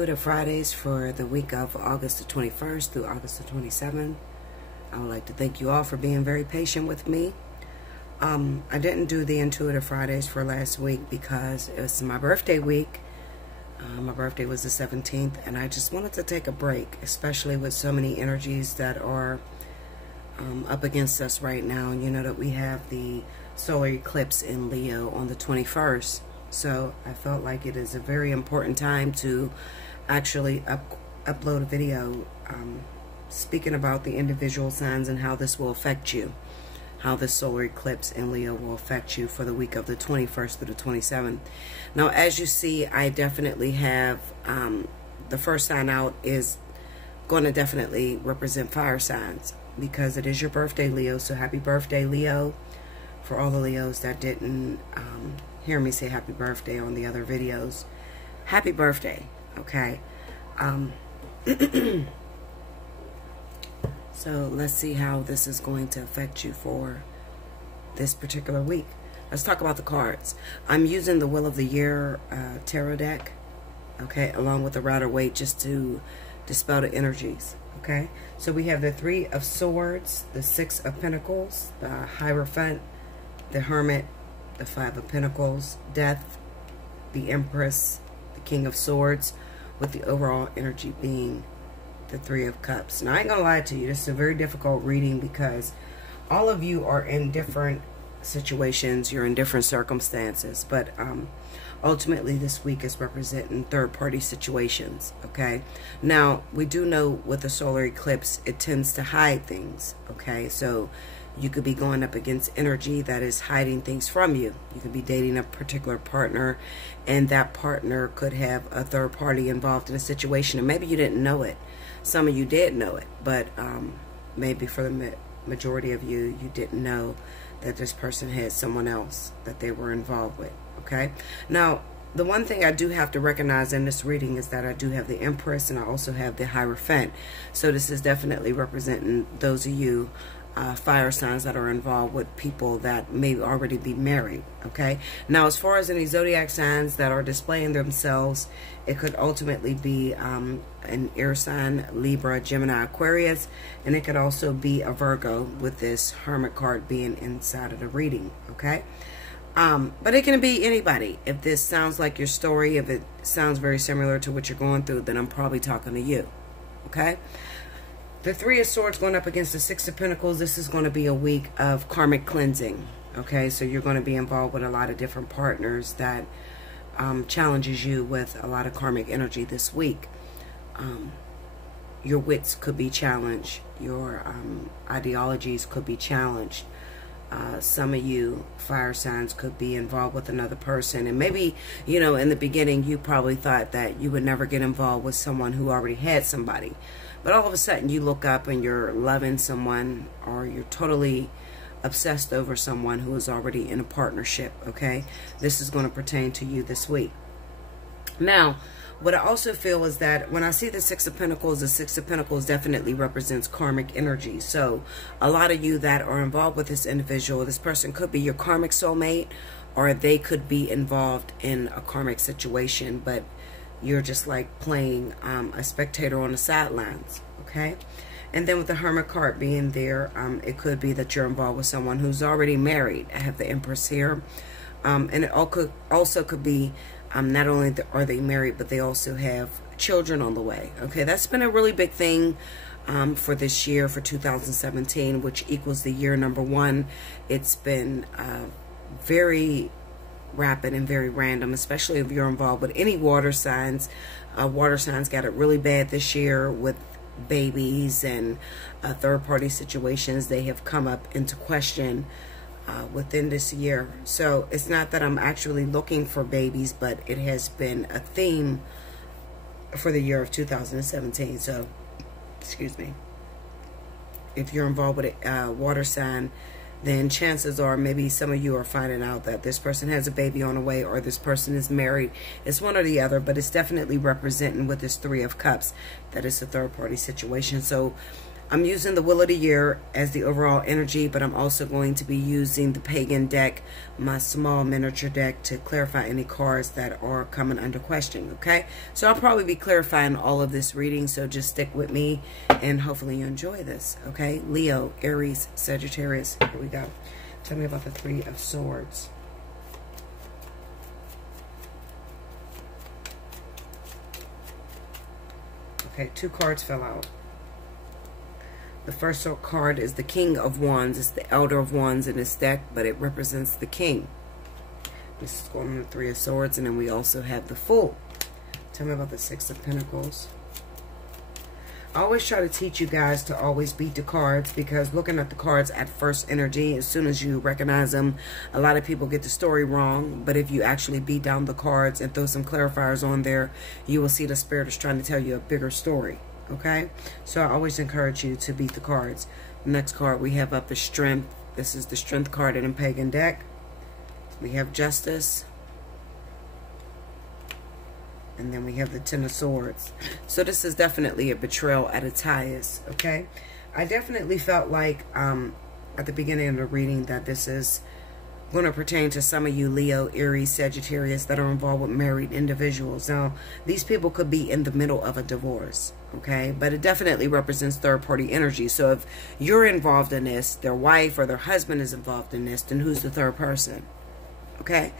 Intuitive Fridays for the week of August the 21st through August the 27th. I would like to thank you all for being very patient with me. I didn't do the Intuitive Fridays for last week because it was my birthday week. My birthday was the 17th, and I just wanted to take a break, especially with so many energies that are up against us right now. You know that we have the solar eclipse in Leo on the 21st. So I felt like it is a very important time to actually upload a video speaking about the individual signs and how this will affect you, how the solar eclipse in Leo will affect you for the week of the 21st through the 27th. Now, as you see, I definitely have the first sign out is going to definitely represent fire signs because it is your birthday, Leo. So happy birthday, Leo. For all the Leos that didn't hear me say happy birthday on the other videos, happy birthday, okay? So let's see how this is going to affect you for this particular week. Let's talk about the cards. I'm using the Wheel of the Year tarot deck, okay, along with the Rider-Waite just to dispel the energies, okay? So we have the Three of Swords, the Six of Pentacles, the Hierophant, the Hermit, the Five of Pentacles, Death, the Empress, the King of Swords, with the overall energy being the Three of Cups. Now, I ain't gonna lie to you, this is a very difficult reading because all of you are in different situations, you're in different circumstances, but ultimately this week is representing third-party situations, okay? Now, we do know with the solar eclipse, it tends to hide things, okay? So you could be going up against energy that is hiding things from you. You could be dating a particular partner, and that partner could have a third party involved in a situation, and maybe you didn't know it. Some of you did know it, but maybe for the majority of you, you didn't know that this person had someone else that they were involved with, okay? Now, the one thing I do have to recognize in this reading is that I do have the Empress and I also have the Hierophant. So this is definitely representing those of you fire signs that are involved with people that may already be married, okay? Now, as far as any zodiac signs that are displaying themselves, it could ultimately be an air sign, Libra, Gemini, Aquarius, and it could also be a Virgo with this Hermit card being inside of the reading, okay? But it can be anybody. If this sounds like your story, if it sounds very similar to what you're going through, then I'm probably talking to you, okay? The Three of Swords going up against the Six of Pentacles. This is going to be a week of karmic cleansing. Okay, so you're going to be involved with a lot of different partners that challenges you with a lot of karmic energy this week. Your wits could be challenged. Your ideologies could be challenged. Some of you fire signs could be involved with another person. And maybe, you know, in the beginning, you probably thought that you would never get involved with someone who already had somebody. But all of a sudden you look up and you're loving someone, or you're totally obsessed over someone who is already in a partnership, okay? This is going to pertain to you this week. Now, what I also feel is that when I see the Six of Pentacles, the Six of Pentacles definitely represents karmic energy. So a lot of you that are involved with this individual, this person could be your karmic soulmate, or they could be involved in a karmic situation, but you're just like playing a spectator on the sidelines, okay? And then with the Hermit card being there, it could be that you're involved with someone who's already married. I have the Empress here. And it also could be not only are they married, but they also have children on the way, okay? That's been a really big thing for this year, for 2017, which equals the year number 1. It's been very rapid and very random, especially if you're involved with any water signs. Water signs got it really bad this year with babies and third-party situations. They have come up into question within this year. So it's not that I'm actually looking for babies, but it has been a theme for the year of 2017. So, excuse me. If you're involved with a water sign, then chances are maybe some of you are finding out that this person has a baby on the way, or this person is married. It's one or the other, but it's definitely representing with this Three of Cups that it's a third-party situation. So I'm using the Wheel of the Year as the overall energy, but I'm also going to be using the Pagan deck, my small miniature deck, to clarify any cards that are coming under question, okay? So I'll probably be clarifying all of this reading, so just stick with me, and hopefully you enjoy this, okay? Leo, Aries, Sagittarius, here we go. Tell me about the Three of Swords. Okay, 2 cards fell out. The first card is the King of Wands. It's the Elder of Wands in this deck, but it represents the King. This is going on the Three of Swords, and then we also have the Fool. Tell me about the Six of Pentacles. I always try to teach you guys to always beat the cards, because looking at the cards at first energy, as soon as you recognize them, a lot of people get the story wrong. But if you actually beat down the cards and throw some clarifiers on there, you will see the Spirit is trying to tell you a bigger story. Okay, so I always encourage you to beat the cards. The next card we have up is Strength. This is the Strength card in a Pagan deck. We have Justice. And then we have the Ten of Swords. So this is definitely a betrayal at its highest, okay? I definitely felt like at the beginning of the reading that this is going to pertain to some of you Leo, Aries, Sagittarius that are involved with married individuals. Now, these people could be in the middle of a divorce, okay? But it definitely represents third-party energy. So if you're involved in this, their wife or their husband is involved in this, then who's the third person, okay?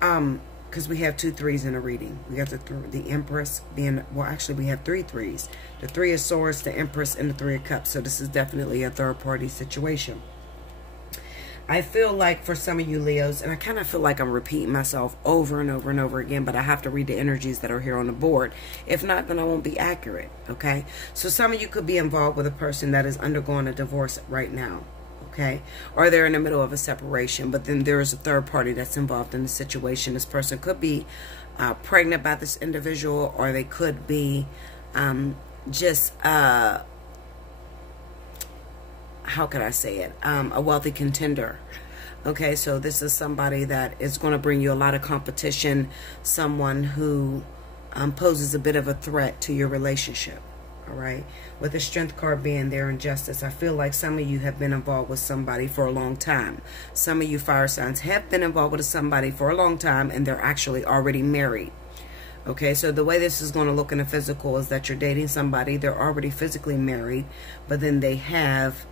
Because we have 2 threes in a reading. We got the Empress being, well, actually we have 3 threes. The Three of Swords, the Empress, and the Three of Cups. So this is definitely a third-party situation. I feel like for some of you Leos, and I kind of feel like I'm repeating myself over and over and over again, but I have to read the energies that are here on the board. If not, then I won't be accurate, okay? So some of you could be involved with a person that is undergoing a divorce right now, okay? Or they're in the middle of a separation, but then there is a third party that's involved in the situation. This person could be pregnant by this individual, or they could be just how could I say it? A wealthy contender. Okay, so this is somebody that is going to bring you a lot of competition, someone who poses a bit of a threat to your relationship. All right, with the Strength card being there in Justice, I feel like some of you have been involved with somebody for a long time. Some of you fire signs have been involved with somebody for a long time, and they're actually already married. Okay, so the way this is going to look in the physical is that you're dating somebody, they're already physically married, but then they have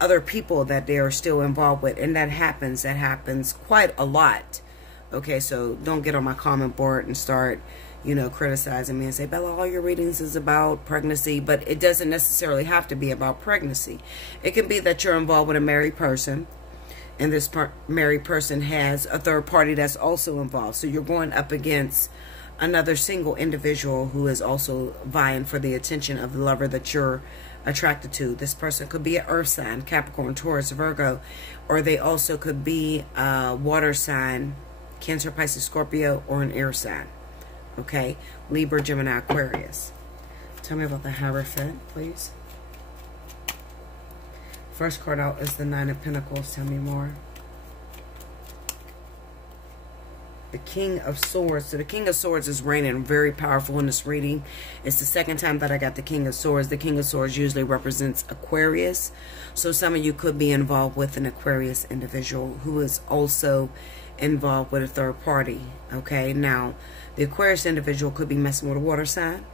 other people that they are still involved with, and that happens quite a lot. Okay, so don't get on my comment board and start, you know, criticizing me and say, Bella, all your readings is about pregnancy, but it doesn't necessarily have to be about pregnancy. It can be that you're involved with a married person, and this married person has a third party that's also involved. So you're going up against another single individual who is also vying for the attention of the lover that you're attracted to. This person could be an earth sign, Capricorn, Taurus, Virgo, or they also could be a water sign, Cancer, Pisces, Scorpio, or an air sign. Okay, Libra, Gemini, Aquarius. Tell me about the Hierophant, please. First card out is the Nine of Pentacles. Tell me more. The King of Swords. So the King of Swords is reigning, very powerful in this reading. It's the second time that I got the King of Swords. The King of Swords usually represents Aquarius. So some of you could be involved with an Aquarius individual who is also involved with a third party. Okay, now the Aquarius individual could be messing with a water sign.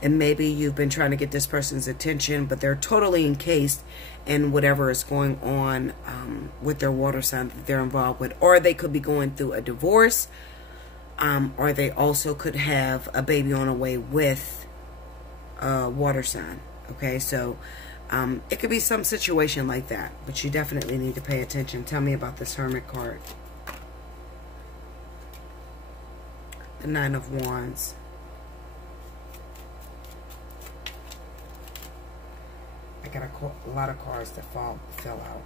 And maybe you've been trying to get this person's attention, but they're totally encased in whatever is going on with their water sign that they're involved with. Or they could be going through a divorce, or they also could have a baby on the way with a water sign. Okay, so it could be some situation like that, but you definitely need to pay attention. Tell me about this Hermit card. The Nine of Wands. I got a lot of cards that fell out.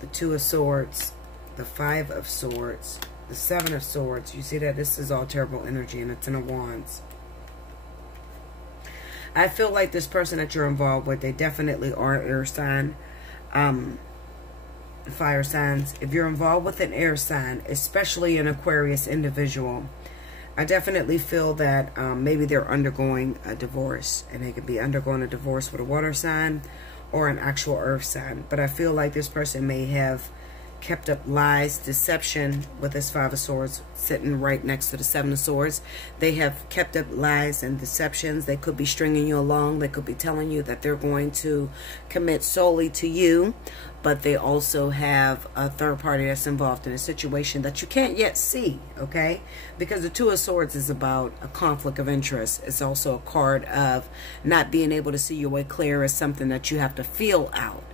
The Two of Swords, the Five of Swords, the Seven of Swords. You see that this is all terrible energy, and the Ten of Wands. I feel like this person that you're involved with, they definitely are air sign, fire signs. If you're involved with an air sign, especially an Aquarius individual, I definitely feel that maybe they're undergoing a divorce, and they could be undergoing a divorce with a water sign or an actual earth sign. But I feel like this person may have kept up lies, deception with this Five of Swords sitting right next to the Seven of Swords. They have kept up lies and deceptions. They could be stringing you along. They could be telling you that they're going to commit solely to you, but they also have a third party that's involved in a situation that you can't yet see, okay? Because the Two of Swords is about a conflict of interest. It's also a card of not being able to see your way clear as something that you have to feel out.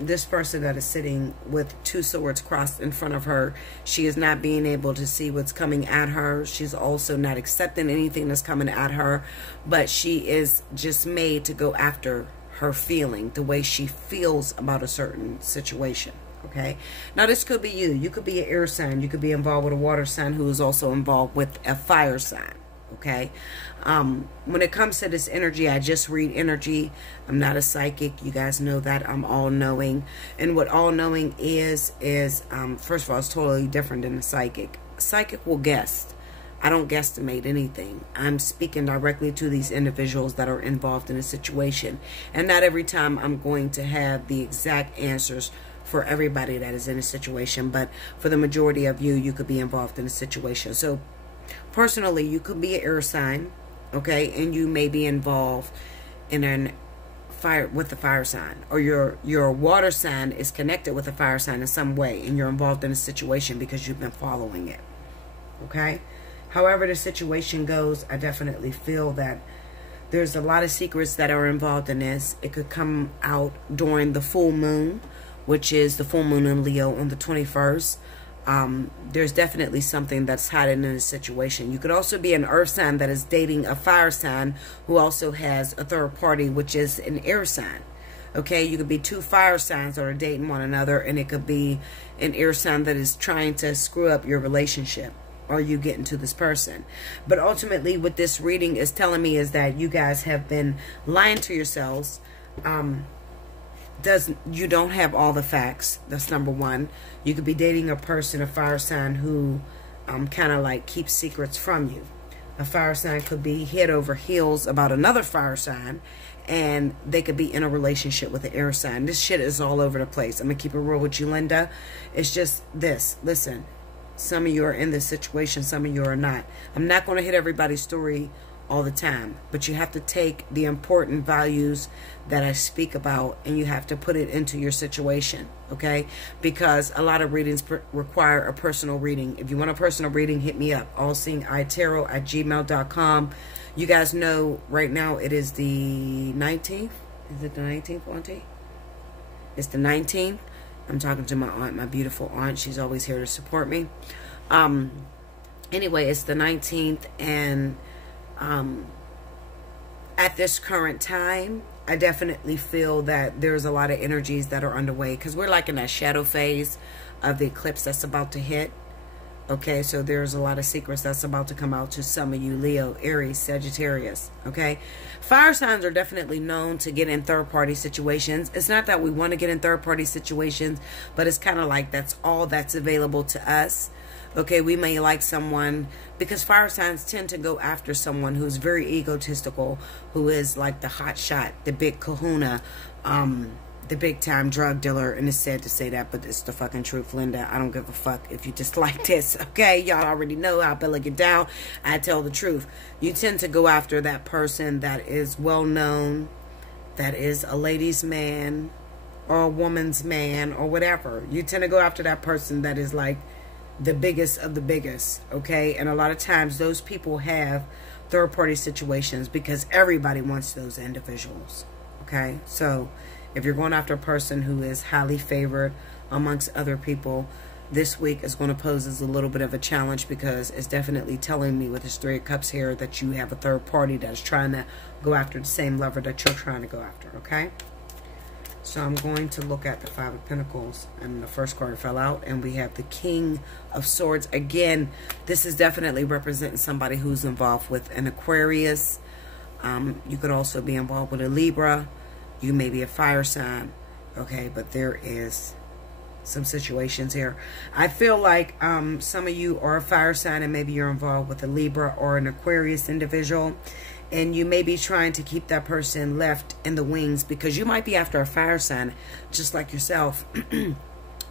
This person that is sitting with two swords crossed in front of her, she is not being able to see what's coming at her. She's also not accepting anything that's coming at her, but she is just made to go after her feeling, the way she feels about a certain situation. Okay, now this could be you. You could be an air sign. You could be involved with a water sign who is also involved with a fire sign. Okay, when it comes to this energy, I just read energy. I'm not a psychic. You guys know that. I'm all-knowing. And what all-knowing is first of all, it's totally different than a psychic. A psychic will guess. I don't guesstimate anything. I'm speaking directly to these individuals that are involved in a situation. And not every time I'm going to have the exact answers for everybody that is in a situation. But for the majority of you, you could be involved in a situation. So personally, you could be an air sign, okay, and you may be involved in a fire sign, or your water sign is connected with a fire sign in some way, and you're involved in a situation because you've been following it, okay? However the situation goes, I definitely feel that there's a lot of secrets that are involved in this. It could come out during the full moon, which is the full moon in Leo on the 21st. There's definitely something that's hiding in a situation. You could also be an earth sign that is dating a fire sign who also has a third party, which is an air sign. Okay, you could be two fire signs that are dating one another, and it could be an air sign that is trying to screw up your relationship or you getting to this person. But ultimately, what this reading is telling me is that you guys have been lying to yourselves. You don't have all the facts. That's number one. You could be dating a person, a fire sign, who kind of like keeps secrets from you. A fire sign could be head over heels about another fire sign, and they could be in a relationship with an air sign. This shit is all over the place. I'm gonna keep it real with you, Linda. It's just this. Listen, some of you are in this situation, some of you are not. I'm not going to hit everybody's story all the time, but you have to take the important values that I speak about and you have to put it into your situation, okay? Because a lot of readings require a personal reading. If you want a personal reading, hit me up, Allseeingeyetarot@gmail.com. You guys know right now it is the 19th. Is it the 19th, Auntie? It's the 19th. I'm talking to my aunt, my beautiful aunt. She's always here to support me. Anyway, it's the 19th, and at this current time, I definitely feel that there's a lot of energies that are underway because we're like in that shadow phase of the eclipse that's about to hit. Okay, so there's a lot of secrets that's about to come out to some of you, Leo, Aries, Sagittarius, okay? Fire signs are definitely known to get in third-party situations. It's not that we want to get in third-party situations, but it's kind of like that's all that's available to us. Okay, we may like someone, because fire signs tend to go after someone who's very egotistical, who is like the hot shot, the big kahuna, the big time drug dealer. And it's sad to say that, but it's the fucking truth, Linda. I don't give a fuck if you just like this, okay? Y'all already know how I get down. I tell the truth. You tend to go after that person that is well known, that is a ladies' man or a woman's man or whatever. You tend to go after that person that is like the biggest of the biggest, okay? And a lot of times those people have third-party situations because everybody wants those individuals, okay? So if you're going after a person who is highly favored amongst other people, this week is going to pose as a little bit of a challenge because it's definitely telling me with this Three of Cups here that you have a third party that is trying to go after the same lover that you're trying to go after, okay? So I'm going to look at the Five of Pentacles, and the first card fell out, and we have the King of Swords. Again, this is definitely representing somebody who's involved with an Aquarius. You could also be involved with a Libra. You may be a fire sign, okay? But there is some situations here. I feel like some of you are a fire sign, and maybe you're involved with a Libra or an Aquarius individual, and you may be trying to keep that person left in the wings because you might be after a fire sign just like yourself.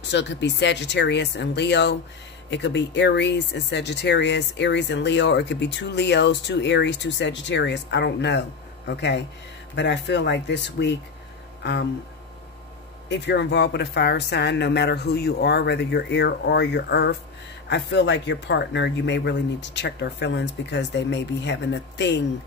So it could be Sagittarius and Leo. It could be Aries and Sagittarius, Aries and Leo, or it could be 2 Leos, 2 Aries, 2 Sagittarius. I don't know, okay? But I feel like this week, if you're involved with a fire sign, no matter who you are, whether you're air or you're earth, I feel like your partner, you may really need to check their feelings because they may be having a thing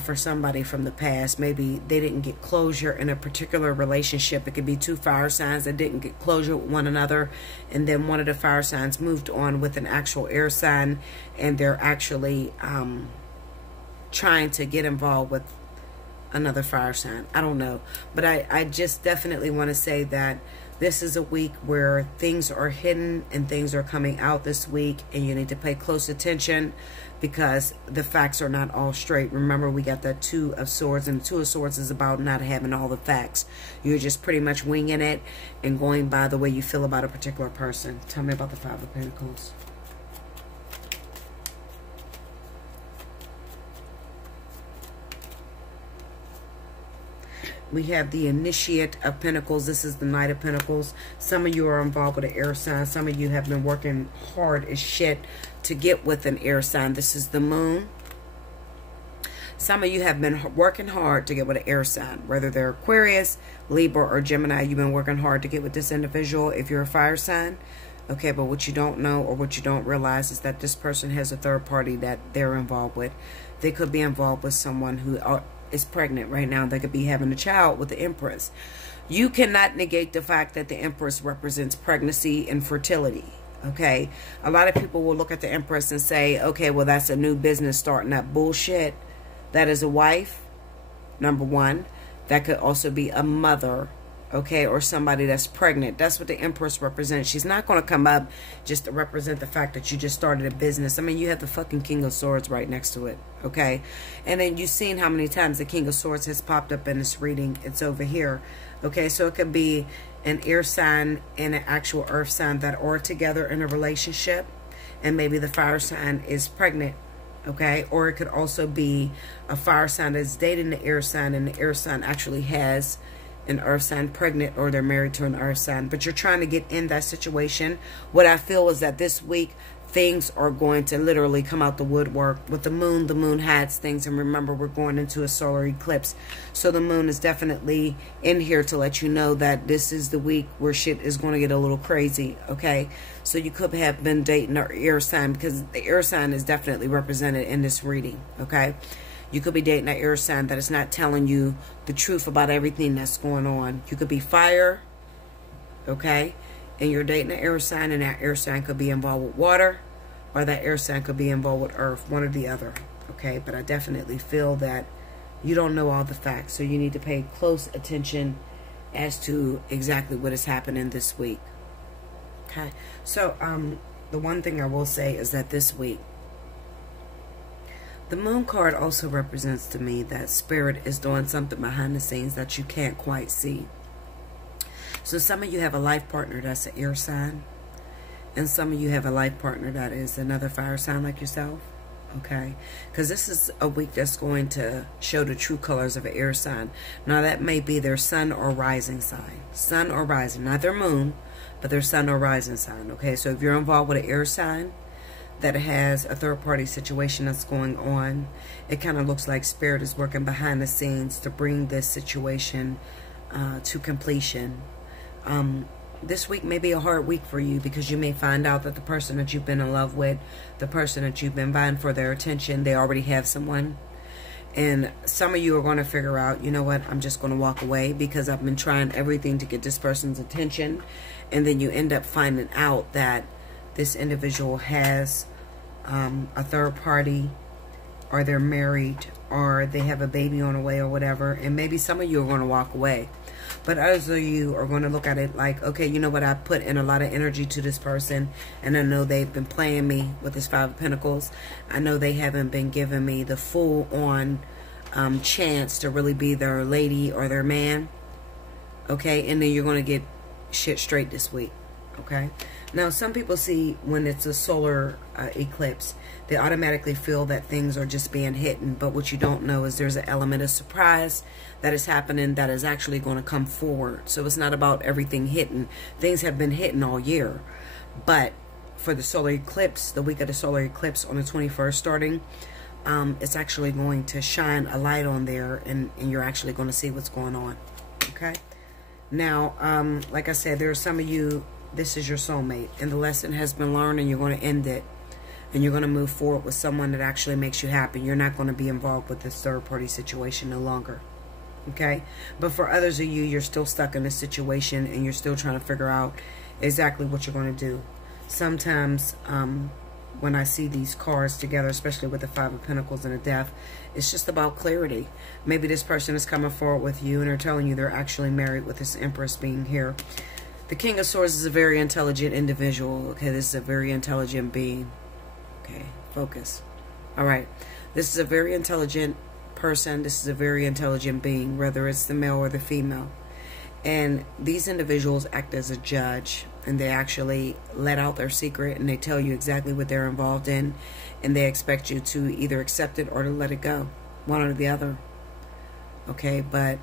for somebody from the past. Maybe they didn't get closure in a particular relationship. It could be 2 fire signs that didn't get closure with one another, and then one of the fire signs moved on with an actual air sign, and they're actually trying to get involved with another fire sign. I don't know, but I just definitely want to say that this is a week where things are hidden and things are coming out this week, and you need to pay close attention because the facts are not all straight. Remember, we got that 2 of Swords, and the 2 of Swords is about not having all the facts. You're just pretty much winging it and going by the way you feel about a particular person. Tell me about the 5 of Pentacles. We have the Initiate of Pentacles. This is the Knight of Pentacles. Some of you are involved with an air sign. Some of you have been working hard as shit to get with an air sign. This is the Moon. Some of you have been working hard to get with an air sign. Whether they're Aquarius, Libra, or Gemini, you've been working hard to get with this individual if you're a fire sign. Okay, but what you don't know or what you don't realize is that this person has a third party that they're involved with. They could be involved with someone who is pregnant right now. They could be having a child with the Empress. You cannot negate the fact that the Empress represents pregnancy and fertility. Okay, a lot of people will look at the Empress and say, okay, well, that's a new business starting up. Bullshit. That is a wife, number one. That could also be a mother, okay, or somebody that's pregnant. That's what the Empress represents. She's not going to come up just to represent the fact that you just started a business. I mean, you have the fucking King of Swords right next to it, okay? And then you've seen how many times the King of Swords has popped up in this reading. It's over here, okay? So it could be an air sign and an actual earth sign that are together in a relationship, and maybe the fire sign is pregnant, okay? Or it could also be a fire sign that's dating the air sign, and the air sign actually has an earth sign pregnant, or they're married to an earth sign. But you're trying to get in that situation. What I feel is that this week things are going to literally come out the woodwork. With the moon hides things, and remember, we're going into a solar eclipse, so the moon is definitely in here to let you know that this is the week where shit is going to get a little crazy, okay? So you could have been dating an air sign, because the air sign is definitely represented in this reading, okay? You could be dating an air sign that is not telling you the truth about everything that's going on. You could be fire, okay? And you're dating an air sign, and that air sign could be involved with water, or that air sign could be involved with earth, one or the other, okay? But I definitely feel that you don't know all the facts, so you need to pay close attention as to exactly what is happening this week, okay? So the one thing I will say is that this week, the Moon card also represents to me that Spirit is doing something behind the scenes that you can't quite see. So some of you have a life partner that's an air sign, and some of you have a life partner that is another fire sign like yourself, okay? Because this is a week that's going to show the true colors of an air sign. Now, that may be their sun or rising sign. Sun or rising, not their moon, but their sun or rising sign, okay? So if you're involved with an air sign that has a third-party situation that's going on, it kind of looks like Spirit is working behind the scenes to bring this situation to completion. This week may be a hard week for you, because you may find out that the person that you've been in love with, the person that you've been vying for their attention, they already have someone. And some of you are going to figure out, you know what, I'm just going to walk away because I've been trying everything to get this person's attention. And then you end up finding out that this individual has a third party, or they're married, or they have a baby on the way, or whatever. And maybe some of you are going to walk away, but others of you are going to look at it like, okay, you know what, I put in a lot of energy to this person, and I know they've been playing me with this 5 of Pentacles. I know they haven't been giving me the full on chance to really be their lady or their man, okay? And then you're going to get shit straight this week. Okay. Now, some people see when it's a solar eclipse, they automatically feel that things are just being hidden. But what you don't know is there's an element of surprise that is happening that is actually going to come forward. So it's not about everything hidden. Things have been hidden all year. But for the solar eclipse, the week of the solar eclipse on the 21st starting, it's actually going to shine a light on there, and you're actually going to see what's going on. Okay. Now, like I said, there are some of you, this is your soulmate, and the lesson has been learned, and you're going to end it, and you're going to move forward with someone that actually makes you happy. You're not going to be involved with this third-party situation no longer. Okay? But for others of you, you're still stuck in this situation, and you're still trying to figure out exactly what you're going to do. Sometimes, when I see these cards together, especially with the Five of Pentacles and the Death, it's just about clarity. Maybe this person is coming forward with you, and they're telling you they're actually married, with this Empress being here. The King of Swords is a very intelligent individual. Okay, this is a very intelligent being. Okay, focus. All right, this is a very intelligent person. This is a very intelligent being, whether it's the male or the female. And these individuals act as a judge, and they actually let out their secret, and they tell you exactly what they're involved in, and they expect you to either accept it or to let it go, one or the other. Okay, but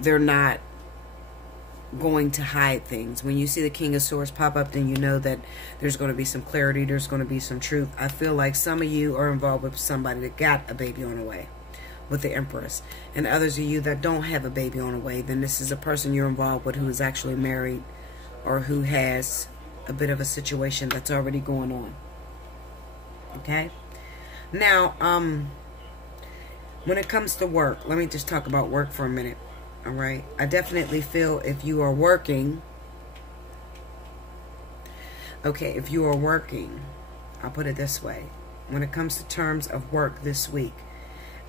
they're not going to hide things. When you see the King of Swords pop up, then you know that there's going to be some clarity, there's going to be some truth. I feel like some of you are involved with somebody that got a baby on the way with the Empress, and others of you that don't have a baby on the way, then this is a person you're involved with who is actually married, or who has a bit of a situation that's already going on. Okay? Now, when it comes to work, let me just talk about work for a minute. All right? I definitely feel if you are working, okay, if you are working, I'll put it this way. When it comes to terms of work this week,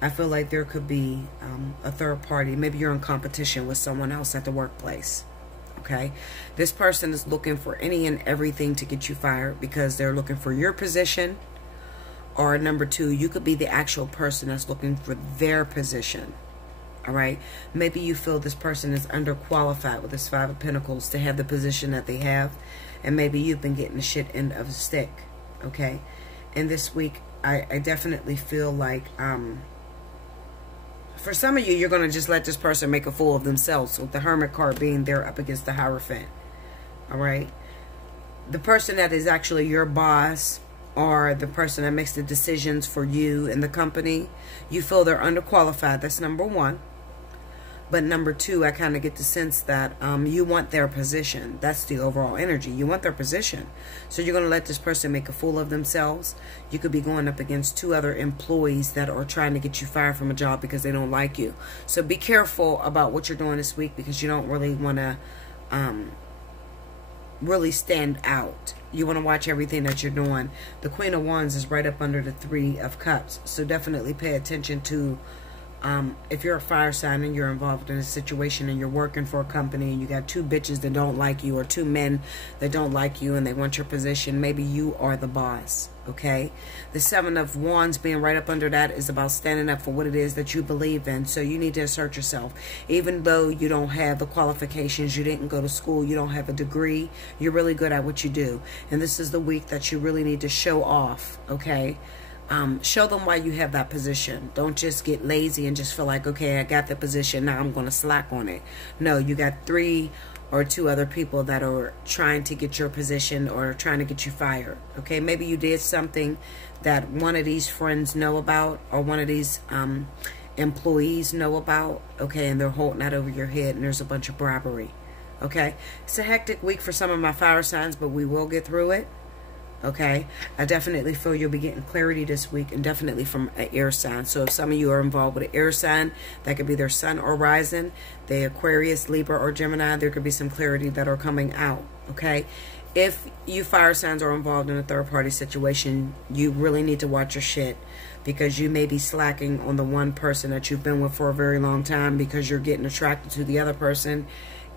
I feel like there could be a third party. Maybe you're in competition with someone else at the workplace. Okay? This person is looking for any and everything to get you fired because they're looking for your position. Or number two, you could be the actual person that's looking for their position. All right? Maybe you feel this person is underqualified with this Five of Pentacles to have the position that they have. And maybe you've been getting the shit end of the stick. Okay? And this week, I definitely feel like for some of you, you're going to just let this person make a fool of themselves, with the Hermit card being there up against the Hierophant. All right? The person that is actually your boss, or the person that makes the decisions for you in the company, you feel they're underqualified. That's number one. But number two, I kind of get the sense that you want their position. That's the overall energy. You want their position. So you're going to let this person make a fool of themselves. You could be going up against two other employees that are trying to get you fired from a job because they don't like you. So be careful about what you're doing this week, because you don't really want to really stand out. You want to watch everything that you're doing. The Queen of Wands is right up under the Three of Cups. So definitely pay attention to if you're a fire sign and you're involved in a situation and you're working for a company and you got two bitches that don't like you, or two men that don't like you and they want your position, maybe you are the boss. Okay? The Seven of Wands being right up under that is about standing up for what it is that you believe in. So you need to assert yourself. Even though you don't have the qualifications, you didn't go to school, you don't have a degree, you're really good at what you do. And this is the week that you really need to show off. Okay? Show them why you have that position. Don't just get lazy and just feel like, okay, I got the position, now I'm going to slack on it. No, you got 3 or 2 other people that are trying to get your position or trying to get you fired. Okay, maybe you did something that one of these friends know about, or one of these employees know about. Okay, and they're holding that over your head, and there's a bunch of bribery. Okay, it's a hectic week for some of my fire signs, but we will get through it. Okay, I definitely feel you'll be getting clarity this week, and definitely from an air sign. So if some of you are involved with an air sign, that could be their sun or rising, the Aquarius, Libra, or Gemini, there could be some clarity that are coming out. Okay, if you fire signs are involved in a third-party situation, you really need to watch your shit, because you may be slacking on the one person that you've been with for a very long time because you're getting attracted to the other person.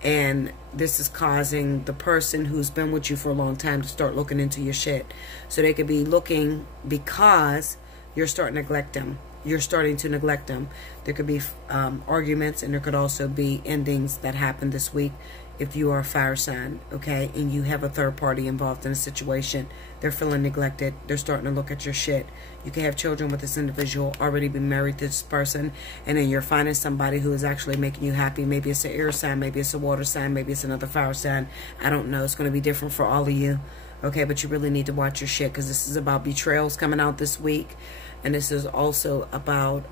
And this is causing the person who's been with you for a long time to start looking into your shit. So they could be looking because you're starting to neglect them. You're starting to neglect them. There could be arguments, and there could also be endings that happen this week if you are a fire sign, okay, and you have a third party involved in a situation, they're feeling neglected, they're starting to look at your shit. You can have children with this individual, already be married to this person, and then you're finding somebody who is actually making you happy. Maybe it's an air sign, maybe it's a water sign, maybe it's another fire sign. I don't know. It's going to be different for all of you, okay, but you really need to watch your shit, because this is about betrayals coming out this week, and this is also about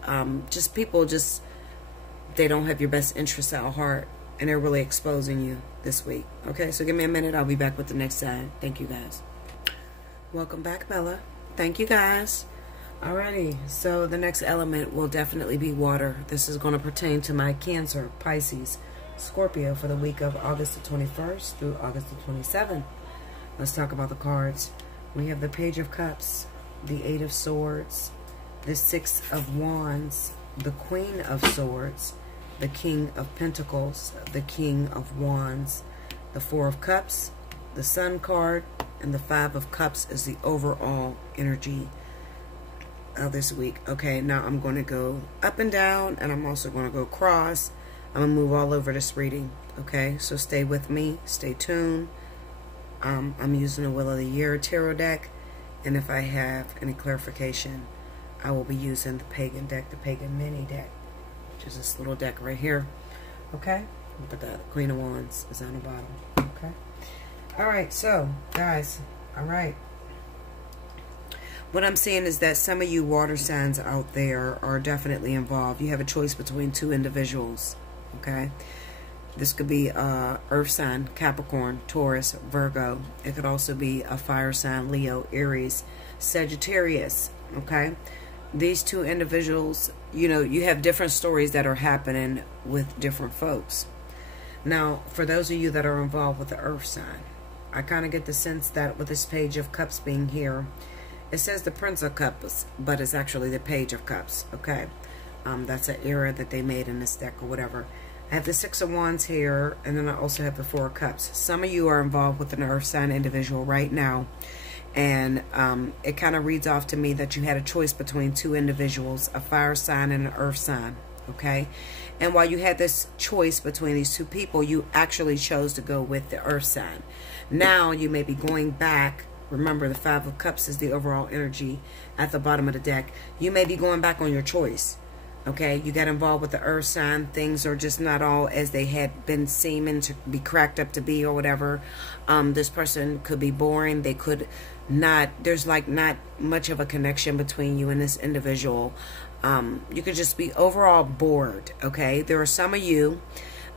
just people just, they don't have your best interests at heart, and they're really exposing you this week. Okay, so give me a minute. I'll be back with the next side. Thank you, guys. Welcome back, Bella. Thank you, guys. Alrighty, so the next element will definitely be water. This is going to pertain to my Cancer, Pisces, Scorpio for the week of August the 21st through August the 27th. Let's talk about the cards. We have the Page of Cups, the Eight of Swords, the Six of Wands, the Queen of Swords, the King of Pentacles, the King of Wands, the Four of Cups, the Sun card, and the Five of Cups is the overall energy of this week. Okay, now I'm going to go up and down, and I'm also going to go cross. I'm going to move all over this reading. Okay, so stay with me. Stay tuned. I'm using the Wheel of the Year tarot deck, and if I have any clarification, I will be using the Pagan deck, the Pagan mini deck, which is this little deck right here. Okay, look at that. Queen of Wands is on the bottom. Okay. All right, so guys, all right. What I'm saying is that some of you water signs out there are definitely involved. You have a choice between two individuals. Okay. This could be earth sign, Capricorn, Taurus, Virgo. It could also be a fire sign, Leo, Aries, Sagittarius. Okay. These two individuals, you know, you have different stories that are happening with different folks. Now, for those of you that are involved with the earth sign, I kind of get the sense that with this Page of Cups being here, it says the Prince of Cups, but it's actually the Page of Cups. Okay. That's an error that they made in this deck or whatever. I have the Six of Wands here, and then I also have the Four of Cups. Some of you are involved with an earth sign individual right now, and it kind of reads off to me that you had a choice between two individuals, a fire sign and an earth sign, okay? And while you had this choice between these two people, you actually chose to go with the earth sign. Now you may be going back. Remember, the Five of Cups is the overall energy at the bottom of the deck. You may be going back on your choice. Okay, you got involved with the earth sign. Things are just not all as they had been seeming to be cracked up to be or whatever. This person could be boring. They could not, there's like not much of a connection between you and this individual. You could just be overall bored. Okay, there are some of you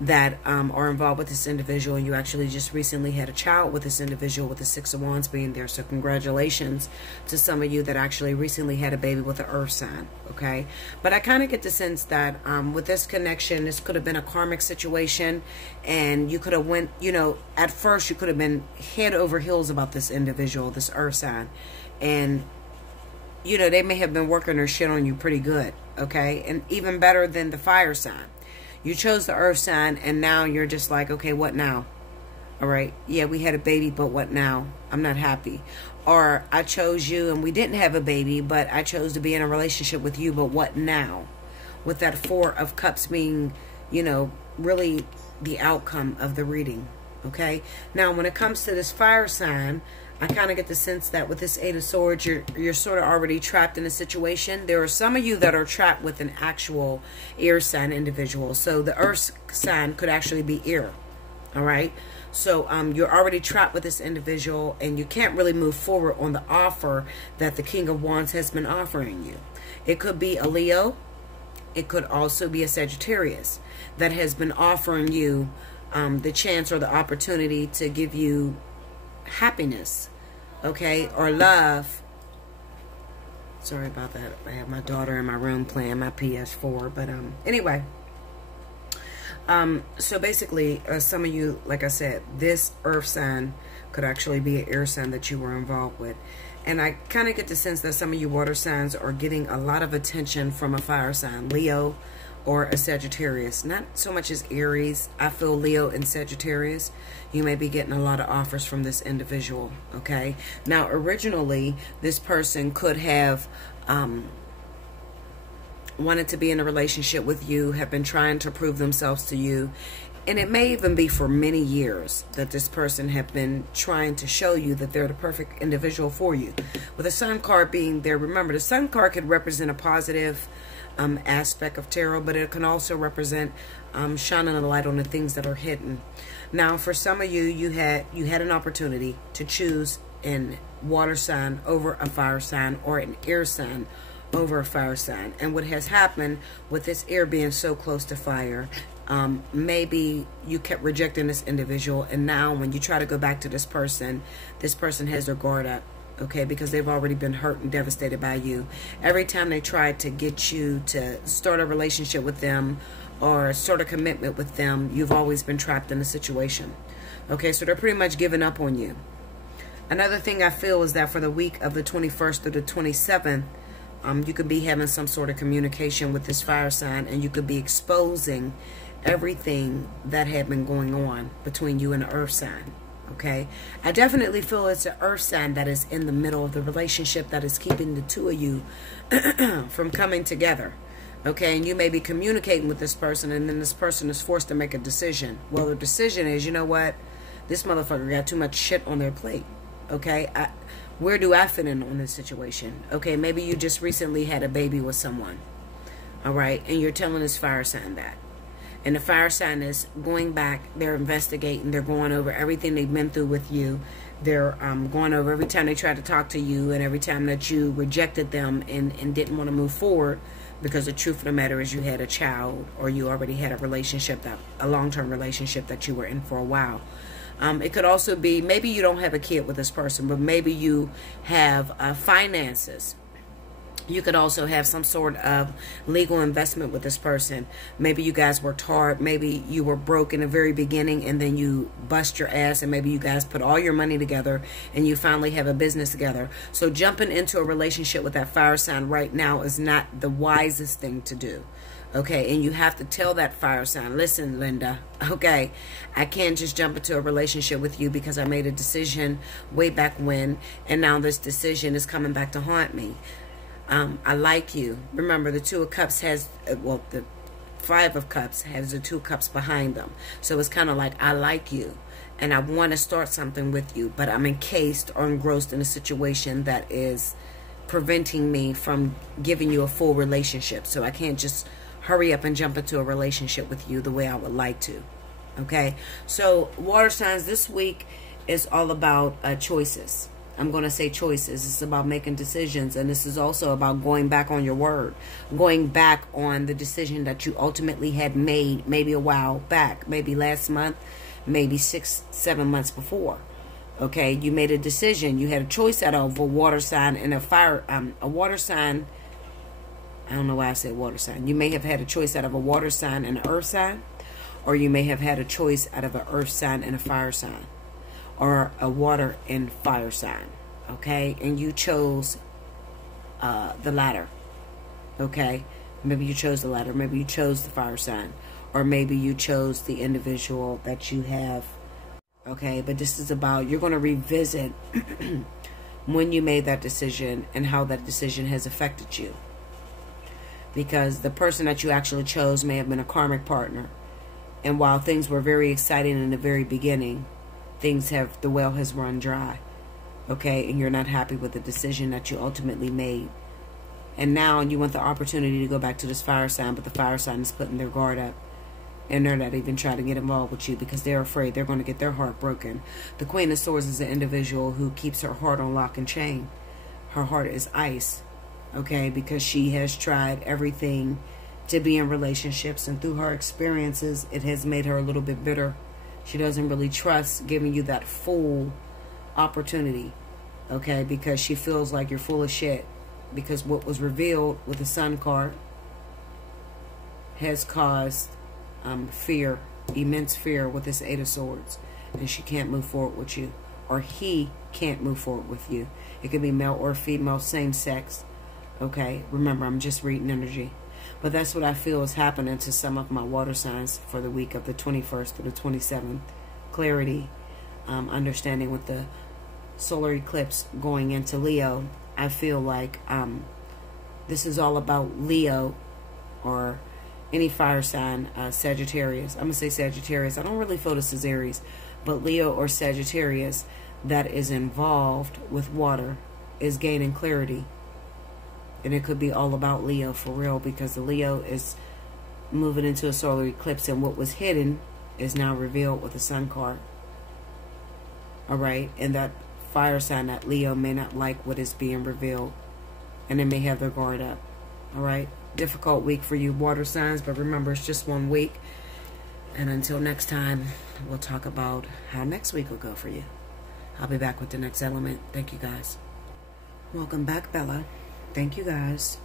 that are involved with this individual, and you actually just recently had a child with this individual with the Six of Wands being there. So congratulations to some of you that actually recently had a baby with an earth sign. Okay, but I kind of get the sense that with this connection, this could have been a karmic situation, and you could have went, you know, at first you could have been head over heels about this individual, this earth sign, and you know, they may have been working their shit on you pretty good. Okay, and even better than the fire sign. You chose the earth sign, and now you're just like, okay, what now? All right, yeah, we had a baby, but what now? I'm not happy. Or I chose you, and we didn't have a baby, but I chose to be in a relationship with you, but what now? With that Four of Cups being, you know, really the outcome of the reading, okay? Now, when it comes to this fire sign, I kind of get the sense that with this Eight of Swords, you're sort of already trapped in a situation. There are some of you that are trapped with an actual air sign individual. So the earth sign could actually be air. All right. So you're already trapped with this individual, and you can't really move forward on the offer that the King of Wands has been offering you. It could be a Leo. It could also be a Sagittarius that has been offering you the chance or the opportunity to give you happiness, okay, or love. Sorry about that. I have my daughter in my room playing my PS4, but anyway, so basically, some of you, like I said, this earth sign could actually be an air sign that you were involved with, and I kind of get the sense that some of you water signs are getting a lot of attention from a fire sign, Leo or a Sagittarius. Not so much as Aries. I feel Leo and Sagittarius, you may be getting a lot of offers from this individual, okay? Now, originally, this person could have wanted to be in a relationship with you, have been trying to prove themselves to you, And it may even be for many years that this person have been trying to show you that they're the perfect individual for you. With the Sun card being there, remember, the Sun card could represent a positive aspect of tarot, but it can also represent shining a light on the things that are hidden. Now, for some of you, you had an opportunity to choose an water sign over a fire sign, or an air sign over a fire sign. And what has happened with this air being so close to fire, maybe you kept rejecting this individual, and now when you try to go back to this person has their guard up. Okay, because they've already been hurt and devastated by you. Every time they try to get you to start a relationship with them or start a commitment with them, you've always been trapped in a situation. Okay, so they're pretty much giving up on you. Another thing I feel is that for the week of the 21st through the 27th, you could be having some sort of communication with this fire sign, and you could be exposing everything that had been going on between you and the earth sign. Okay, I definitely feel it's an earth sign that is in the middle of the relationship, that is keeping the two of you from coming together. Okay, and you may be communicating with this person, and then this person is forced to make a decision. Well, the decision is, you know what, this motherfucker got too much shit on their plate. Okay, where do I fit in on this situation? Okay, maybe you just recently had a baby with someone. All right, and you're telling this fire sign that. And the fire sign is going back, they're investigating, they're going over everything they've been through with you. They're going over every time they tried to talk to you, and every time that you rejected them and didn't want to move forward, because the truth of the matter is you had a child, or you already had a relationship, a long-term relationship that you were in for a while. It could also be, maybe you don't have a kid with this person, but maybe you have finances. You could also have some sort of legal investment with this person. Maybe you guys worked hard. Maybe you were broke in the very beginning, and then you bust your ass, and maybe you guys put all your money together and you finally have a business together. So jumping into a relationship with that fire sign right now is not the wisest thing to do. Okay, and you have to tell that fire sign, listen, Linda, okay, I can't just jump into a relationship with you because I made a decision way back when, and now this decision is coming back to haunt me. I like you. Remember, the Two of Cups has, well, the Five of Cups has the Two of Cups behind them. So it's kind of like, I like you, and I want to start something with you, but I'm encased or engrossed in a situation that is preventing me from giving you a full relationship. So I can't just hurry up and jump into a relationship with you the way I would like to. Okay? So water signs, this week is all about choices. I'm going to say choices. It's about making decisions, and this is also about going back on your word, going back on the decision that you ultimately had made maybe a while back, maybe last month, maybe 6-7 months before. Okay, you made a decision. You had a choice out of a water sign and a water sign. I don't know why I said water sign. You may have had a choice out of a water sign and an earth sign, or you may have had a choice out of an earth sign and a fire sign, or a water and fire sign. Okay, and you chose the latter. Okay, maybe you chose the latter. Maybe you chose the fire sign, or maybe you chose the individual that you have. Okay, but this is about, you're going to revisit when you made that decision and how that decision has affected you. Because the person that you actually chose may have been a karmic partner. And while things were very exciting in the very beginning, the well has run dry. Okay, and you're not happy with the decision that you ultimately made. And now you want the opportunity to go back to this fire sign, but the fire sign is putting their guard up. And they're not even trying to get involved with you because they're afraid they're going to get their heart broken. The Queen of Swords is an individual who keeps her heart on lock and chain. Her heart is ice. Okay, because she has tried everything to be in relationships, and through her experiences, it has made her a little bit bitter. She doesn't really trust giving you that full opportunity, okay, because she feels like you're full of shit, because what was revealed with the Sun card has caused fear, immense fear with this Eight of Swords, and she can't move forward with you, or he can't move forward with you. It could be male or female, same sex. Okay, remember, I'm just reading energy. But that's what I feel is happening to some of my water signs for the week of the 21st to the 27th. Clarity, understanding with the solar eclipse going into Leo. I feel like this is all about Leo, or any fire sign, Sagittarius. I'm going to say Sagittarius. I don't really feel this is Aries, but Leo or Sagittarius that is involved with water is gaining clarity. And it could be all about Leo for real, because the Leo is moving into a solar eclipse, and what was hidden is now revealed with the Sun card. All right, and that fire sign, that Leo, may not like what is being revealed, and they may have their guard up. All right, difficult week for you water signs, but remember, it's just 1 week. And until next time, we'll talk about how next week will go for you. I'll be back with the next element. Thank you, guys. Welcome back, Bella. Thank you, guys.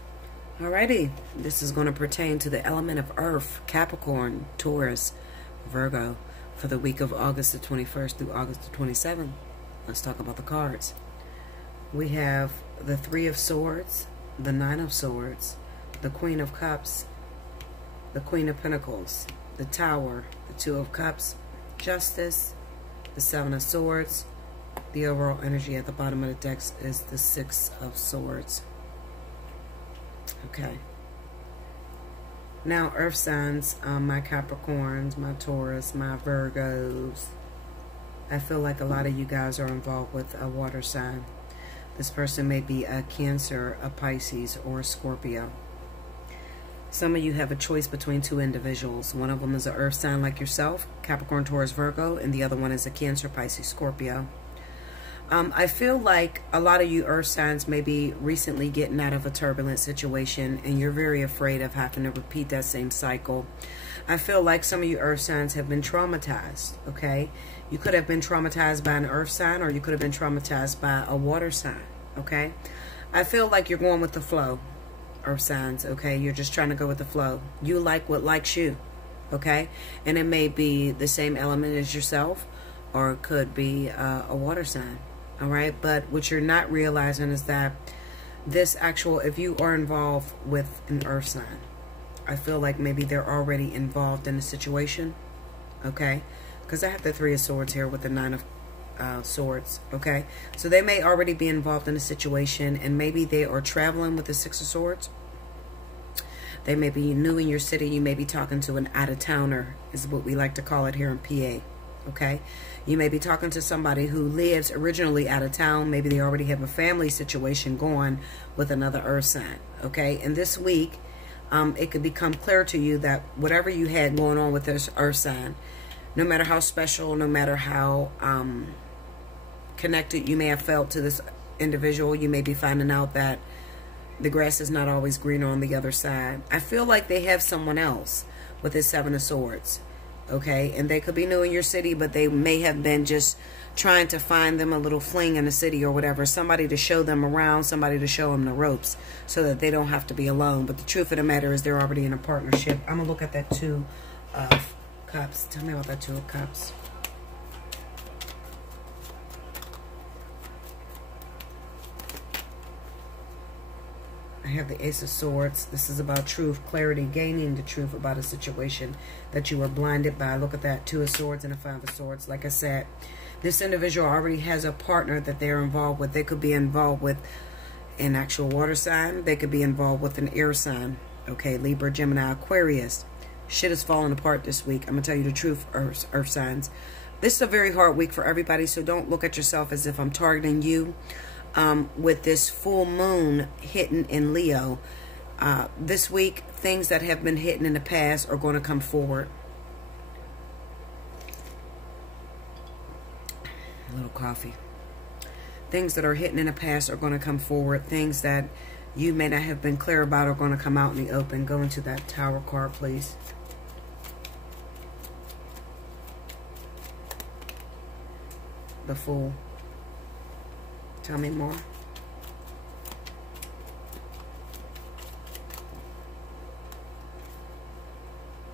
Alrighty, this is going to pertain to the element of Earth, Capricorn, Taurus, Virgo, for the week of August the 21st through August the 27th. Let's talk about the cards. We have the Three of Swords, the Nine of Swords, the Queen of Cups, the Queen of Pentacles, the Tower, the Two of Cups, Justice, the Seven of Swords. The overall energy at the bottom of the deck is the Six of Swords. Okay. Now, Earth signs, my Capricorns, my Taurus, my Virgos. I feel like a lot of you guys are involved with a water sign. This person may be a Cancer, a Pisces, or a Scorpio. Some of you have a choice between two individuals. One of them is an Earth sign like yourself, Capricorn, Taurus, Virgo, and the other one is a Cancer, Pisces, Scorpio. I feel like a lot of you Earth signs may be recently getting out of a turbulent situation, and you're very afraid of having to repeat that same cycle. I feel like some of you Earth signs have been traumatized, okay? You could have been traumatized by an Earth sign, or you could have been traumatized by a water sign, okay? I feel like you're going with the flow, Earth signs, okay? You're just trying to go with the flow. You like what likes you, okay? And it may be the same element as yourself, or it could be a water sign. All right, but what you're not realizing is that this actual, if you are involved with an Earth sign, I feel like maybe they're already involved in the situation, okay? Because I have the Three of Swords here with the Nine of Swords, okay? So they may already be involved in a situation, and maybe they are traveling with the Six of Swords. They may be new in your city. You may be talking to an out-of-towner, is what we like to call it here in PA. Okay, you may be talking to somebody who lives originally out of town. Maybe they already have a family situation going with another Earth sign. Okay, and this week, it could become clear to you that whatever you had going on with this Earth sign, no matter how special, no matter how connected you may have felt to this individual, you may be finding out that the grass is not always greener on the other side. I feel like they have someone else with this Seven of Swords. Okay, and they could be new in your city, but they may have been just trying to find them a little fling in the city or whatever. Somebody to show them around, somebody to show them the ropes so that they don't have to be alone. But the truth of the matter is they're already in a partnership. I'm going to look at that Two of Cups. Tell me about that Two of Cups. I have the Ace of Swords. This is about truth, clarity, gaining the truth about a situation that you were blinded by. Look at that, Two of Swords and a Five of Swords. Like I said, this individual already has a partner that they're involved with. They could be involved with an actual water sign. They could be involved with an air sign. Okay, Libra, Gemini, Aquarius. Shit is falling apart this week. I'm going to tell you the truth, Earth signs. This is a very hard week for everybody, so don't look at yourself as if I'm targeting you. With this full moon hitting in Leo, this week, things that have been hidden in the past are going to come forward. A little coffee. Things that are hidden in the past are going to come forward. Things that you may not have been clear about are going to come out in the open. Go into that Tower card, please. The Fool. Tell me more.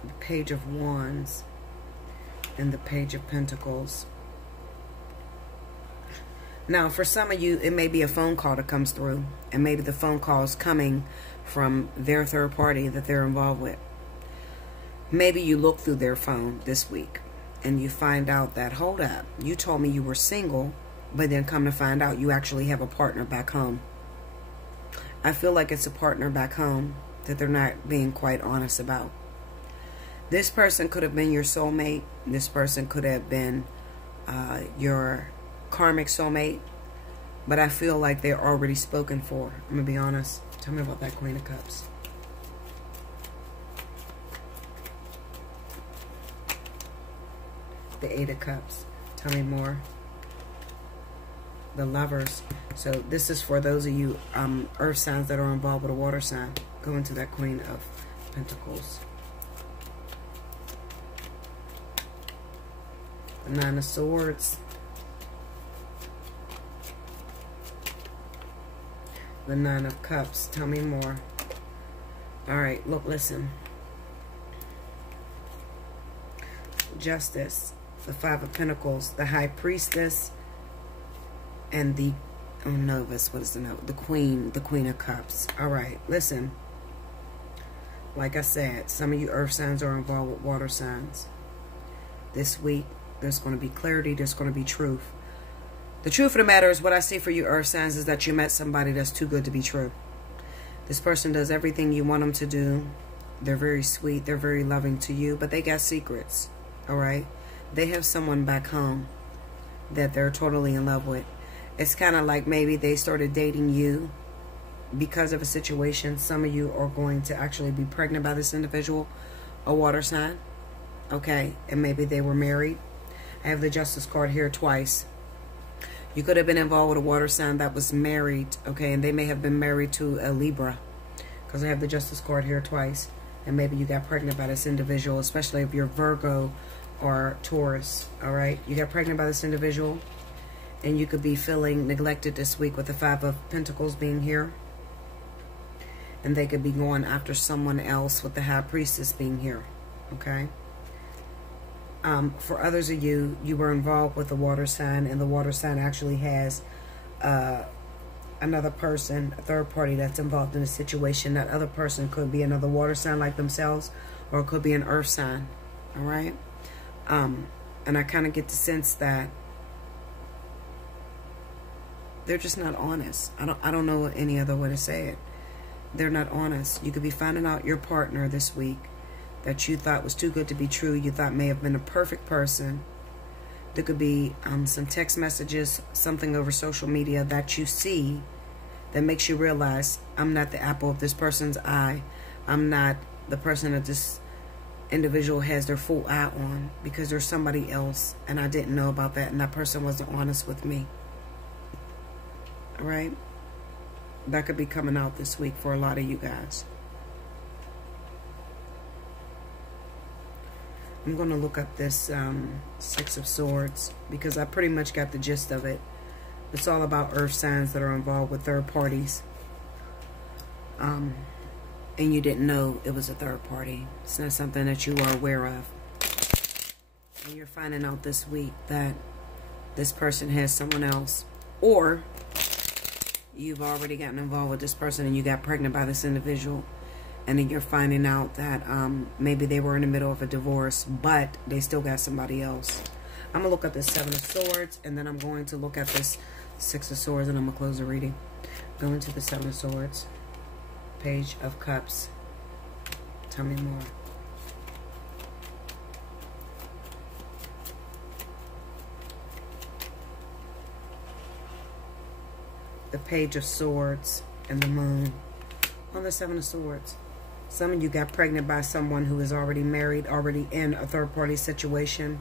The Page of Wands and the Page of Pentacles. Now, for some of you, it may be a phone call that comes through, and maybe the phone call is coming from their third party that they're involved with. Maybe you look through their phone this week and you find out that, hold up, you told me you were single, but then come to find out you actually have a partner back home. I feel like it's a partner back home that they're not being quite honest about. This person could have been your soulmate. This person could have been your karmic soulmate. But I feel like they're already spoken for. I'm going to be honest. Tell me about that Queen of Cups. The Eight of Cups. Tell me more. The Lovers. So this is for those of you earth signs that are involved with a water sign. Go into that Queen of Pentacles. The Nine of Swords. The Nine of Cups. Tell me more. Alright, look, listen. Justice. The Five of Pentacles. The High Priestess. And the Novus. What is the note? The Queen of Cups. Alright, listen. Like I said, some of you earth signs are involved with water signs. This week, there's going to be clarity. There's going to be truth. The truth of the matter is, what I see for you earth signs is that you met somebody that's too good to be true. This person does everything you want them to do. They're very sweet. They're very loving to you. But they got secrets. Alright? They have someone back home that they're totally in love with. It's kind of like maybe they started dating you because of a situation. Some of you are going to actually be pregnant by this individual, a water sign. Okay? And maybe they were married. I have the Justice card here twice. You could have been involved with a water sign that was married. Okay? And they may have been married to a Libra. Because I have the Justice card here twice. And maybe you got pregnant by this individual, especially if you're Virgo or Taurus. Alright? You got pregnant by this individual. And you could be feeling neglected this week with the Five of Pentacles being here. And they could be going after someone else with the High Priestess being here. Okay? For others of you, you were involved with the water sign. And the water sign actually has another person, a third party that's involved in a situation. That other person could be another water sign like themselves. Or it could be an earth sign. Alright? And I kind of get the sense that they're just not honest. I don't know any other way to say it. They're not honest. You could be finding out your partner this week that you thought was too good to be true. You thought may have been a perfect person. There could be some text messages, something over social media that you see that makes you realize, I'm not the apple of this person's eye. I'm not the person that this individual has their full eye on, because there's somebody else and I didn't know about that, and that person wasn't honest with me. Right? That could be coming out this week for a lot of you guys. I'm going to look up this Six of Swords because I pretty much got the gist of it. It's all about earth signs that are involved with third parties. And you didn't know it was a third party. It's not something that you are aware of. And you're finding out this week that this person has someone else. Or you've already gotten involved with this person and you got pregnant by this individual. And then you're finding out that maybe they were in the middle of a divorce, but they still got somebody else. I'm going to look at this Seven of Swords, and then I'm going to look at this Six of Swords, and I'm going to close the reading. Go into the Seven of Swords. Page of Cups. Tell me more. The Page of Swords and the Moon on the Seven of Swords. Some of you got pregnant by someone who is already married, already in a third-party situation.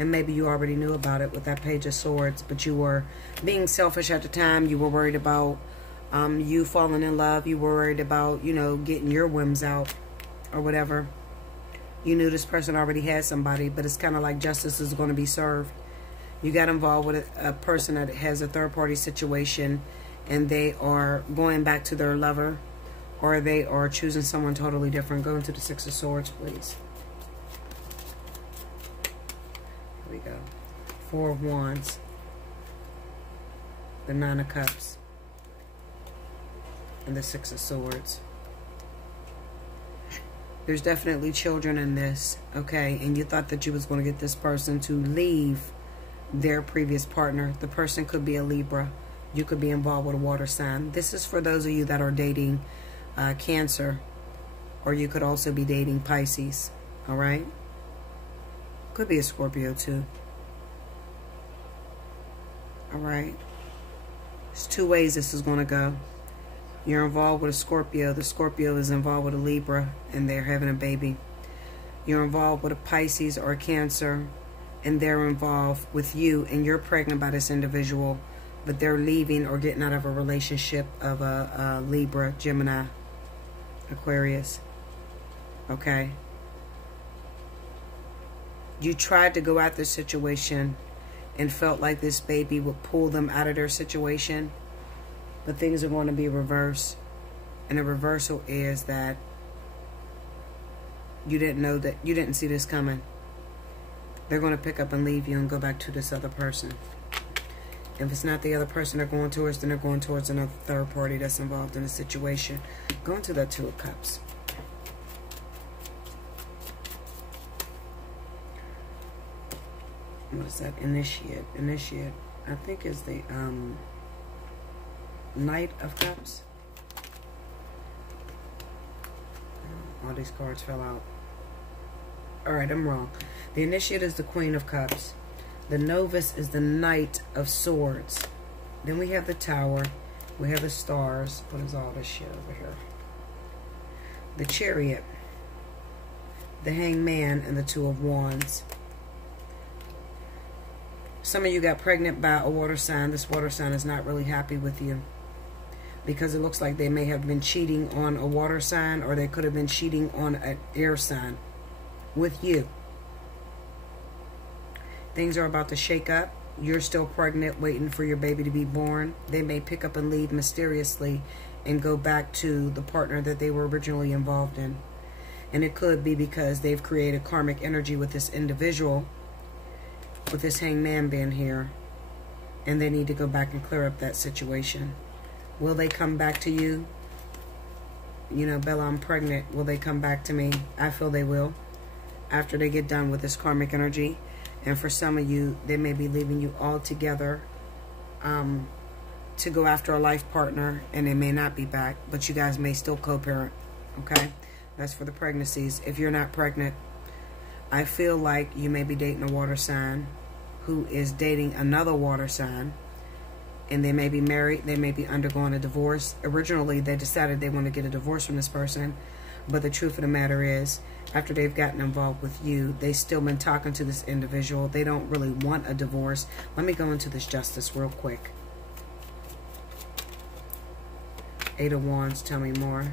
And maybe you already knew about it with that Page of Swords, but you were being selfish at the time. You were worried about you falling in love. You were worried about, you know, getting your whims out or whatever. You knew this person already had somebody, but it's kind of like justice is going to be served. You got involved with a person that has a third-party situation, and they are going back to their lover, or they are choosing someone totally different. Go into the Six of Swords, please. Here we go. Four of Wands. The Nine of Cups. And the Six of Swords. There's definitely children in this, okay? And you thought that you was going to get this person to leave their previous partner. The person could be a Libra. You could be involved with a water sign. This is for those of you that are dating Cancer, or you could also be dating Pisces. All right? Could be a Scorpio too. All right? There's two ways this is going to go. You're involved with a Scorpio. The Scorpio is involved with a Libra, and they're having a baby. You're involved with a Pisces or a Cancer, and they're involved with you, and you're pregnant by this individual, but they're leaving or getting out of a relationship of a Libra, Gemini, Aquarius. Okay? You tried to go at this situation and felt like this baby would pull them out of their situation, but things are going to be reversed. And the reversal is that you didn't know that, you didn't see this coming. They're going to pick up and leave you and go back to this other person. If it's not the other person they're going towards, then they're going towards another third party that's involved in the situation. Go into that Two of Cups. What is that? Initiate. Initiate. I think is the Knight of Cups. All these cards fell out. Alright, I'm wrong. The Initiate is the Queen of Cups. The Novice is the Knight of Swords. Then we have the Tower. We have the Stars. What is all this shit over here? The Chariot. The Hangman and the Two of Wands. Some of you got pregnant by a water sign. This water sign is not really happy with you, because it looks like they may have been cheating on a water sign, or they could have been cheating on an air sign with you. Things are about to shake up. You're still pregnant, waiting for your baby to be born. They may pick up and leave mysteriously and go back to the partner that they were originally involved in. And it could be because they've created karmic energy with this individual, with this Hangman being here, and they need to go back and clear up that situation. Will they come back to you? You know, Bella, I'm pregnant. Will they come back to me? I feel they will, after they get done with this karmic energy. And for some of you, they may be leaving you all together to go after a life partner, and they may not be back, but you guys may still co-parent. Okay? That's for the pregnancies. If you're not pregnant, I feel like you may be dating a water sign who is dating another water sign, and they may be married. They may be undergoing a divorce. Originally, they decided they want to get a divorce from this person, but the truth of the matter is, after they've gotten involved with you, they've still been talking to this individual. They don't really want a divorce. Let me go into this Justice real quick. Eight of Wands, tell me more.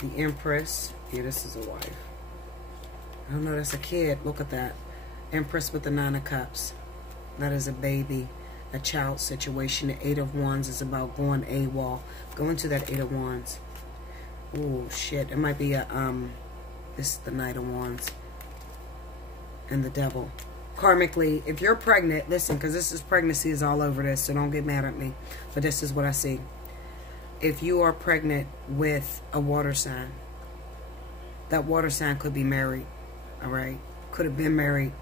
The Empress. Yeah, this is a wife. Oh no, that's a kid. Look at that. Empress with the Nine of Cups. That is a baby, a child situation. The Eight of Wands is about going AWOL. Go into that Eight of Wands. Oh shit. It might be a this is the Knight of Wands. And the Devil. Karmically, if you're pregnant, listen, because this is pregnancy is all over this, so don't get mad at me. But this is what I see. If you are pregnant with a water sign, that water sign could be married. Alright? Could have been married.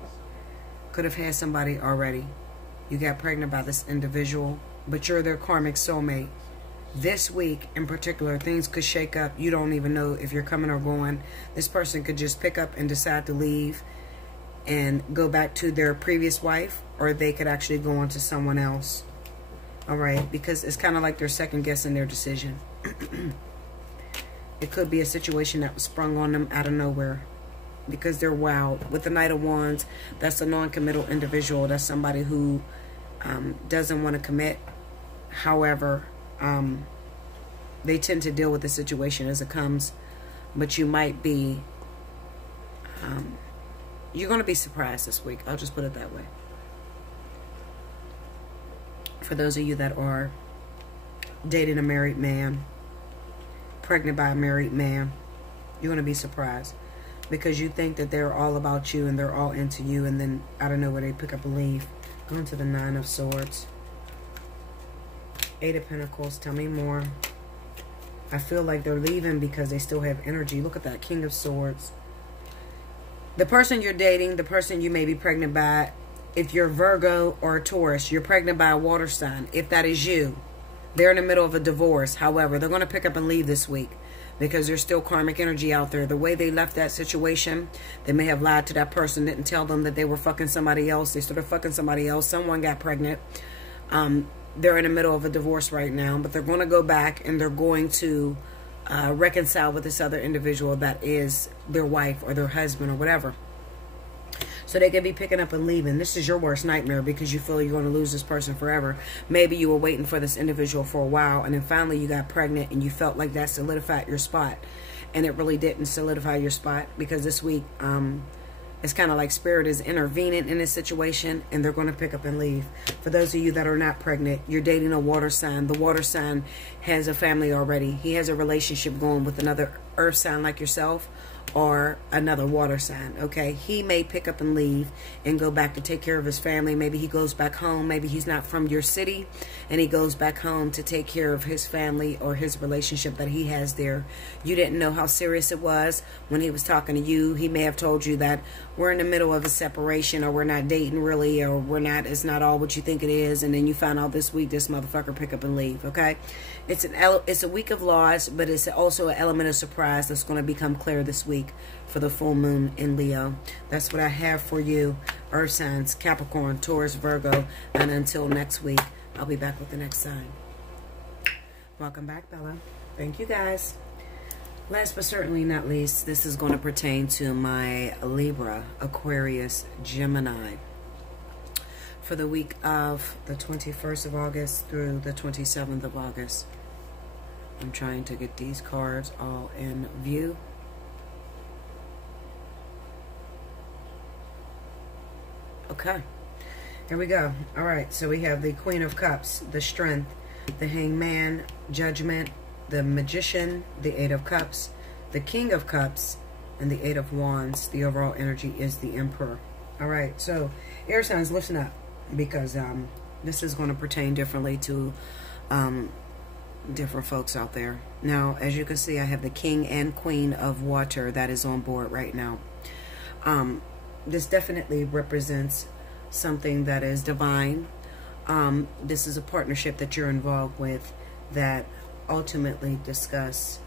Could have had somebody already. You got pregnant by this individual, but you're their karmic soulmate. This week in particular, things could shake up. You don't even know if you're coming or going. This person could just pick up and decide to leave and go back to their previous wife, or they could actually go on to someone else. Alright, because it's kind of like they're second guessing their decision. It could be a situation that was sprung on them out of nowhere, because they're wild. With the Knight of Wands, that's a non-committal individual. That's somebody who doesn't want to commit. However, they tend to deal with the situation as it comes. But you might be, you're going to be surprised this week. I'll just put it that way. For those of you that are dating a married man, pregnant by a married man, you're going to be surprised. Because you think that they're all about you and they're all into you, and then out of nowhere they pick up and leave. Go into the Nine of Swords. Eight of Pentacles, tell me more. I feel like they're leaving because they still have energy. Look at that, King of Swords. The person you're dating, the person you may be pregnant by, if you're Virgo or a Taurus, you're pregnant by a water sign. If that is you, They're in the middle of a divorce. However, they're going to pick up and leave this week because there's still karmic energy out there. The way they left that situation, they may have lied to that person, didn't tell them that they were fucking somebody else. They started fucking somebody else. Someone got pregnant. They're in the middle of a divorce right now, but they're going to go back and they're going to reconcile with this other individual that is their wife or their husband or whatever. So they can be picking up and leaving. This is your worst nightmare because you feel you're going to lose this person forever. Maybe you were waiting for this individual for a while and then finally you got pregnant and you felt like that solidified your spot. And it really didn't solidify your spot because this week it's kind of like Spirit is intervening in this situation and they're going to pick up and leave. For those of you that are not pregnant, you're dating a water sign. The water sign has a family already. He has a relationship going with another earth sign like yourself, or another water sign, okay? He may pick up and leave and go back to take care of his family. Maybe he goes back home. Maybe he's not from your city and he goes back home to take care of his family or his relationship that he has there. You didn't know how serious it was when he was talking to you. He may have told you that we're in the middle of a separation, or we're not dating really, or it's not all what you think it is. And then you find out this week this motherfucker pick up and leave, okay? It's a week of loss, but it's also an element of surprise that's going to become clear this week for the full moon in Leo. That's what I have for you, Earth signs, Capricorn, Taurus, Virgo. And until next week, I'll be back with the next sign. Welcome back, Bella. Thank you, guys. Last but certainly not least, this is going to pertain to my Libra, Aquarius, Gemini. For the week of the 21st of August through the 27th of August. I'm trying to get these cards all in view. Okay, here we go. All right, so we have the Queen of Cups, the Strength, the Hangman, Judgment, the Magician, the Eight of Cups, the King of Cups, and the Eight of Wands. The overall energy is the Emperor. All right, so air signs, listen up, because this is going to pertain differently to different folks out there. Now, as you can see, I have the King and Queen of Water that is on board right now. This definitely represents something that is divine. This is a partnership that you're involved with that ultimately discuss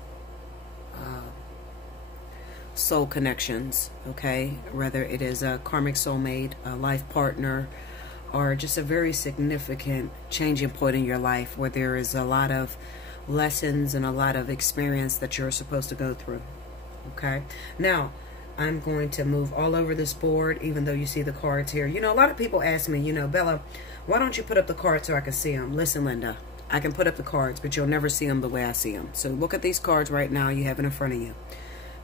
soul connections, okay? Whether it is a karmic soulmate, a life partner, or just a very significant changing point in your life where there is a lot of lessons and a lot of experience that you're supposed to go through, okay? Now, I'm going to move all over this board, even though you see the cards here. You know, a lot of people ask me, you know, Bella, why don't you put up the cards so I can see them? Listen, Linda, I can put up the cards, but you'll never see them the way I see them. So look at these cards right now you have it in front of you.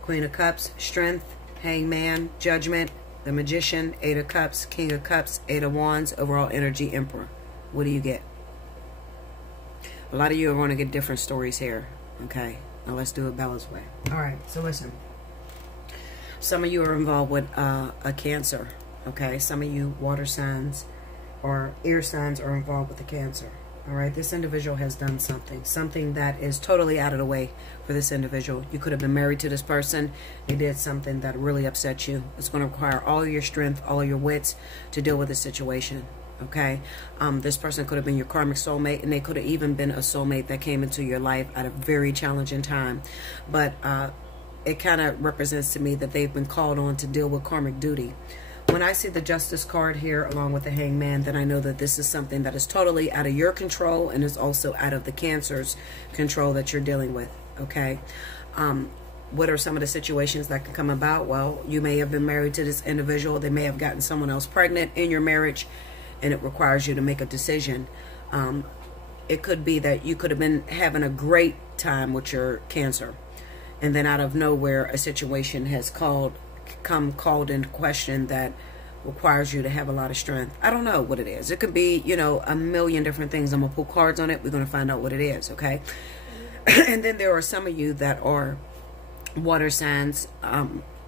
Queen of Cups, Strength, Hangman, Judgment, the Magician, Eight of Cups, King of Cups, Eight of Wands, overall energy, Emperor. What do you get? A lot of you are going to get different stories here, okay? Now let's do it Bella's way. All right, so listen. Some of you are involved with a Cancer, okay? Some of you water signs or air signs are involved with the Cancer. All right, this individual has done something that is totally out of the way for this individual. You could have been married to this person. They did something that really upset you. It's going to require all your strength, all your wits to deal with the situation, okay? This person could have been your karmic soulmate, and they could have even been a soulmate that came into your life at a very challenging time. But it kind of represents to me that they've been called on to deal with karmic duty. When I see the Justice card here along with the Hangman, then I know that this is something that is totally out of your control and is also out of the Cancer's control that you're dealing with, okay? What are some of the situations that can come about? Well, you may have been married to this individual. They may have gotten someone else pregnant in your marriage, and it requires you to make a decision. It could be that you could have been having a great time with your Cancer, and then out of nowhere, a situation has called into question that requires you to have a lot of strength. I don't know what it is. It could be, you know, a million different things. I'm going to pull cards on it. We're going to find out what it is, okay? And then there are some of you that are water signs.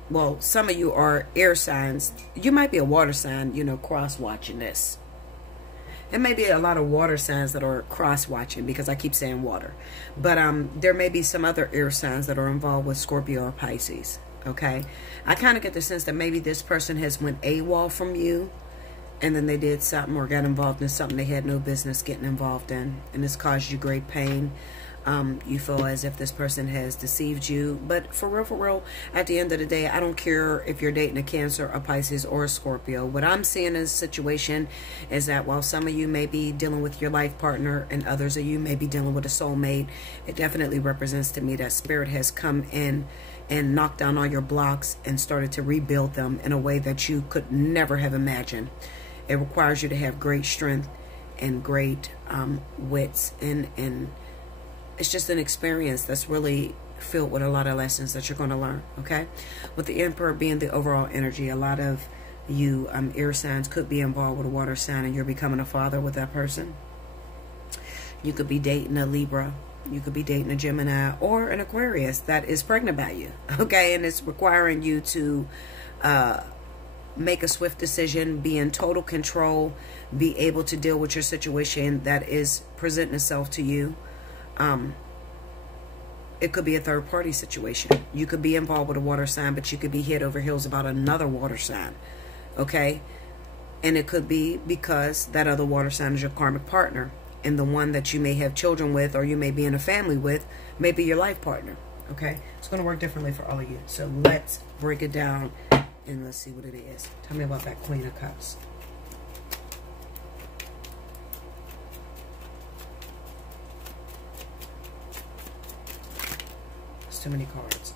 Well, some of you are air signs. You might be a water sign, you know, cross-watching this. It may be a lot of water signs that are cross-watching because I keep saying water. But there may be some other air signs that are involved with Scorpio or Pisces. Okay, I kind of get the sense that maybe this person has went AWOL from you and then they did something or got involved in something they had no business getting involved in, and it's caused you great pain. You feel as if this person has deceived you. But for real, at the end of the day, I don't care if you're dating a Cancer, a Pisces, or a Scorpio. What I'm seeing in this situation is that while some of you may be dealing with your life partner and others of you may be dealing with a soulmate, it definitely represents to me that Spirit has come in and knocked down all your blocks and started to rebuild them in a way that you could never have imagined. It requires you to have great strength and great wits, and it's just an experience that's really filled with a lot of lessons that you're going to learn, okay? With the Emperor being the overall energy, a lot of you air signs could be involved with a water sign, and you're becoming a father with that person. You could be dating a Libra. You could be dating a Gemini or an Aquarius that is pregnant by you, okay? And it's requiring you to make a swift decision, be in total control, be able to deal with your situation that is presenting itself to you. It could be a third-party situation. You could be involved with a water sign, but you could be head over heels about another water sign, okay? And it could be because that other water sign is your karmic partner, and the one that you may have children with or you may be in a family with may be your life partner, okay? It's going to work differently for all of you. So let's break it down and let's see what it is. Tell me about that Queen of Cups. Too many cards.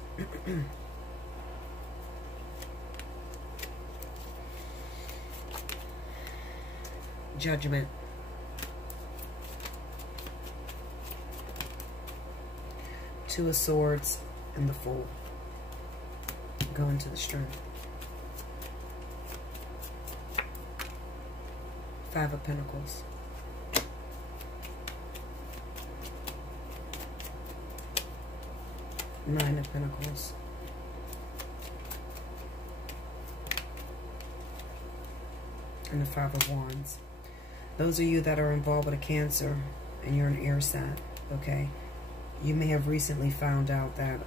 Judgment. Two of Swords and the Fool. Go into the Strength. Five of Pentacles. Nine of Pentacles. And the Five of Wands. Those of you that are involved with a Cancer and you're an air sign, okay? You may have recently found out that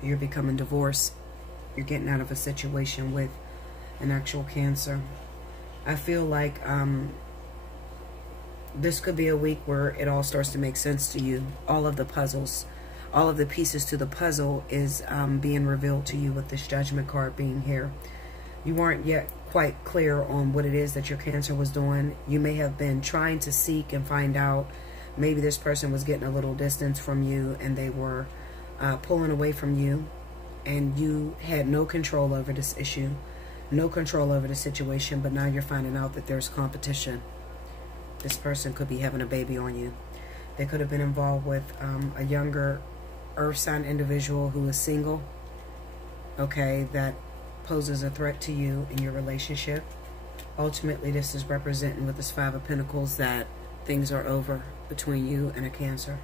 you're becoming divorced. You're getting out of a situation with an actual Cancer. I feel like this could be a week where it all starts to make sense to you. All of the puzzles, all of the pieces to the puzzle is being revealed to you with this Judgment card being here. You weren't yet quite clear on what it is that your Cancer was doing. You may have been trying to seek and find out. Maybe this person was getting a little distance from you and they were pulling away from you, and you had no control over this issue, no control over the situation, but now you're finding out that there's competition. This person could be having a baby on you. They could have been involved with a younger earth sign individual who is single, okay, that poses a threat to you in your relationship. Ultimately, this is representing with this Five of Pentacles that things are over between you and a Cancer.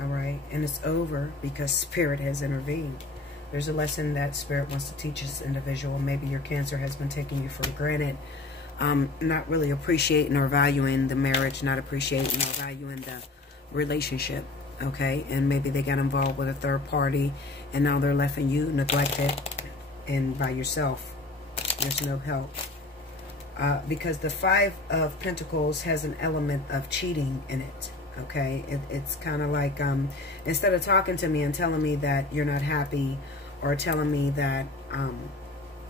All right, and it's over because Spirit has intervened. There's a lesson that Spirit wants to teach this individual. Maybe your Cancer has been taking you for granted, not really appreciating or valuing the marriage, not appreciating or valuing the relationship, okay? And maybe they got involved with a third party, and now they're leaving you neglected and by yourself. There's no help. Because the Five of Pentacles has an element of cheating in it, okay? It's kind of like, instead of talking to me and telling me that you're not happy or telling me that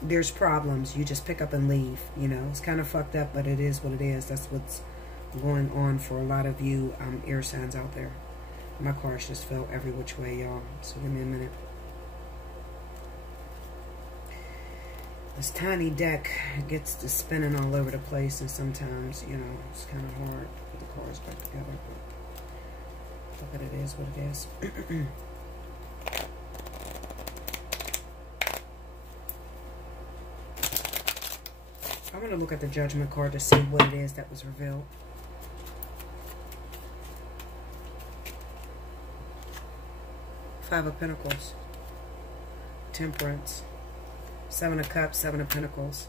there's problems, you just pick up and leave, you know? It's kind of fucked up, but it is what it is. That's what's going on for a lot of you air signs out there. My cards just fell every which way, y'all. So give me a minute. This tiny deck gets to spinning all over the place, and sometimes, you know, it's kind of hard to put the cards back together, but it is what it is. I want to look at the Judgment card to see what it is that was revealed. Five of Pentacles, Temperance, Seven of Cups, Seven of Pentacles.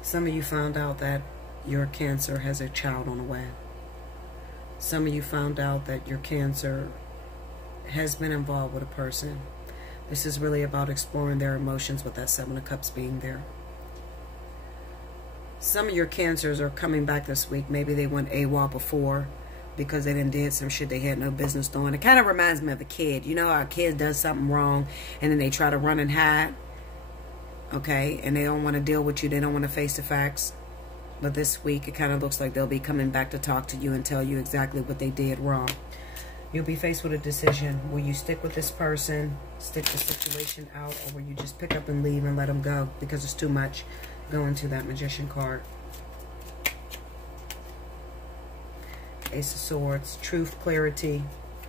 Some of you found out that your Cancer has a child on the way. Some of you found out that your Cancer has been involved with a person. This is really about exploring their emotions with that Seven of Cups being there. Some of your Cancers are coming back this week. Maybe they went AWOL before because they done did some shit they had no business doing. It kind of reminds me of a kid. You know how a kid does something wrong and then they try to run and hide? Okay, and they don't want to deal with you. They don't want to face the facts. But this week, it kind of looks like they'll be coming back to talk to you and tell you exactly what they did wrong. You'll be faced with a decision. Will you stick with this person, stick the situation out, or will you just pick up and leave and let them go because it's too much? Go into that Magician card. Ace of Swords, truth, clarity,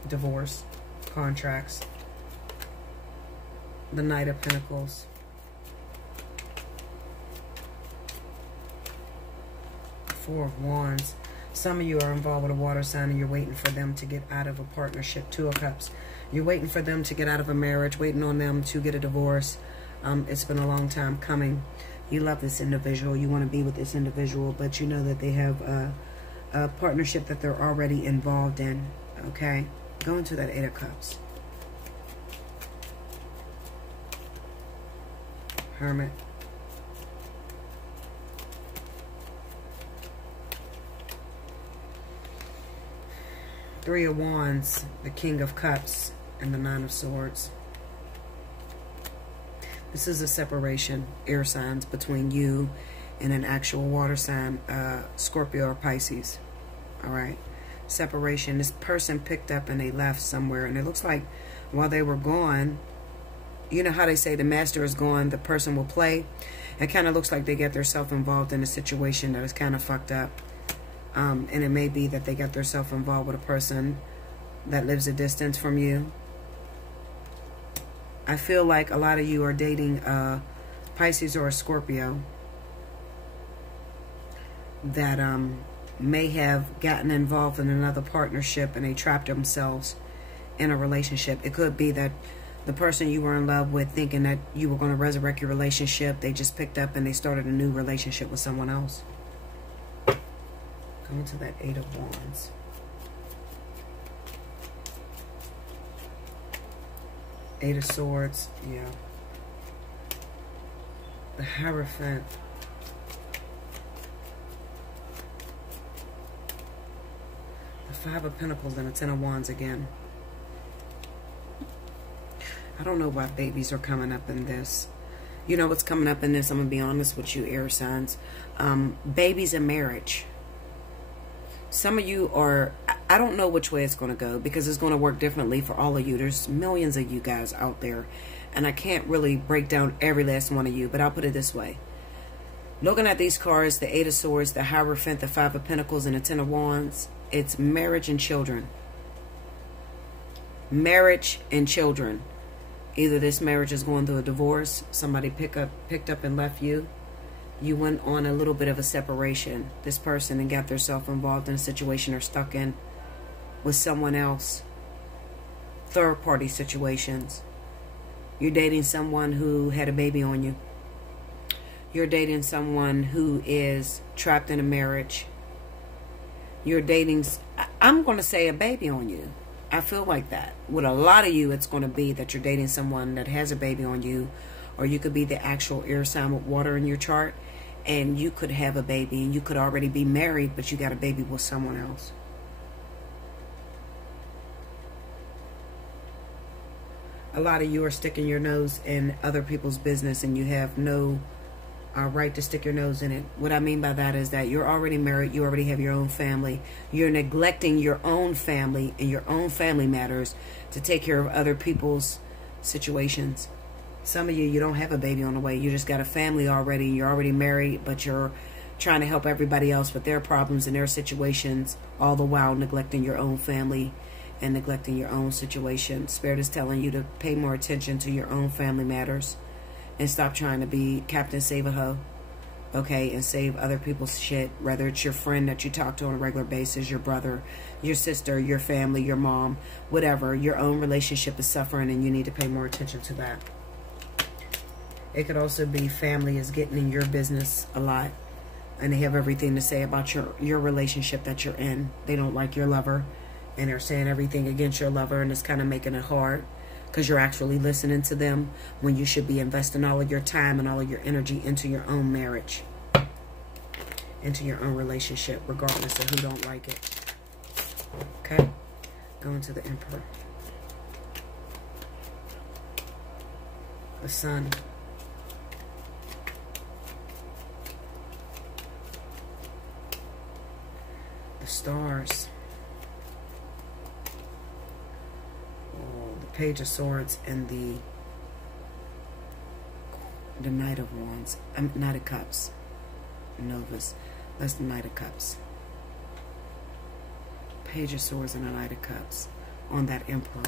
divorce, contracts. The Knight of Pentacles. Four of Wands. Some of you are involved with a water sign and you're waiting for them to get out of a partnership. Two of Cups. You're waiting for them to get out of a marriage, waiting on them to get a divorce. It's been a long time coming. You love this individual. You want to be with this individual, but you know that they have a partnership that they're already involved in. Okay? Go into that Eight of Cups. Hermit. Three of Wands, the King of Cups, and the Nine of Swords. This is a separation, air signs, between you and an actual water sign, Scorpio or Pisces. All right? Separation. This person picked up and they left somewhere. And it looks like while they were gone, you know how they say the master is gone, the person will play? It kind of looks like they get themselves involved in a situation that is kind of fucked up. And it may be that they got themselves involved with a person that lives a distance from you. I feel like a lot of you are dating Pisces or a Scorpio that may have gotten involved in another partnership and they trapped themselves in a relationship. It could be that the person you were in love with, thinking that you were going to resurrect your relationship, they just picked up and they started a new relationship with someone else. Go into that Eight of Wands. Eight of Swords, yeah. The Hierophant. The Five of Pentacles and the Ten of Wands again. I don't know why babies are coming up in this. You know what's coming up in this? I'm going to be honest with you, air signs. Babies and marriage. Some of you are, I don't know which way it's going to go because it's going to work differently for all of you. There's millions of you guys out there, and I can't really break down every last one of you, but I'll put it this way. Looking at these cards, the Eight of Swords, the Hierophant, the Five of Pentacles, and the Ten of Wands, it's marriage and children. Marriage and children. Either this marriage is going through a divorce, somebody picked up and left you. You went on a little bit of a separation. This person and got themselves involved in a situation or stuck in with someone else. Third party situations. You're dating someone who had a baby on you. You're dating someone who is trapped in a marriage. You're dating, I'm going to say, a baby on you. I feel like that. With a lot of you, it's going to be that you're dating someone that has a baby on you, or you could be the actual air sign with water in your chart, and you could have a baby, and you could already be married, but you got a baby with someone else. A lot of you are sticking your nose in other people's business, and you have no right to stick your nose in it. What I mean by that is that you're already married, you already have your own family. You're neglecting your own family and your own family matters to take care of other people's situations. Some of you, you don't have a baby on the way. You just got a family already. You're already married, but you're trying to help everybody else with their problems and their situations, all the while neglecting your own family and neglecting your own situation. Spirit is telling you to pay more attention to your own family matters and stop trying to be Captain Save-A-Ho, okay, and save other people's shit, whether it's your friend that you talk to on a regular basis, your brother, your sister, your family, your mom, whatever. Your own relationship is suffering, and you need to pay more attention to that. It could also be family is getting in your business a lot, and they have everything to say about your relationship that you're in. They don't like your lover, and they're saying everything against your lover, and it's kind of making it hard because you're actually listening to them when you should be investing all of your time and all of your energy into your own marriage. into your own relationship, regardless of who don't like it. Okay? Going to the Emperor. The Sun. The Stars. Oh, the Page of Swords and the Knight of Wands. Knight of Cups. Novus. That's the Knight of Cups. Page of Swords and the Knight of Cups on that Emperor.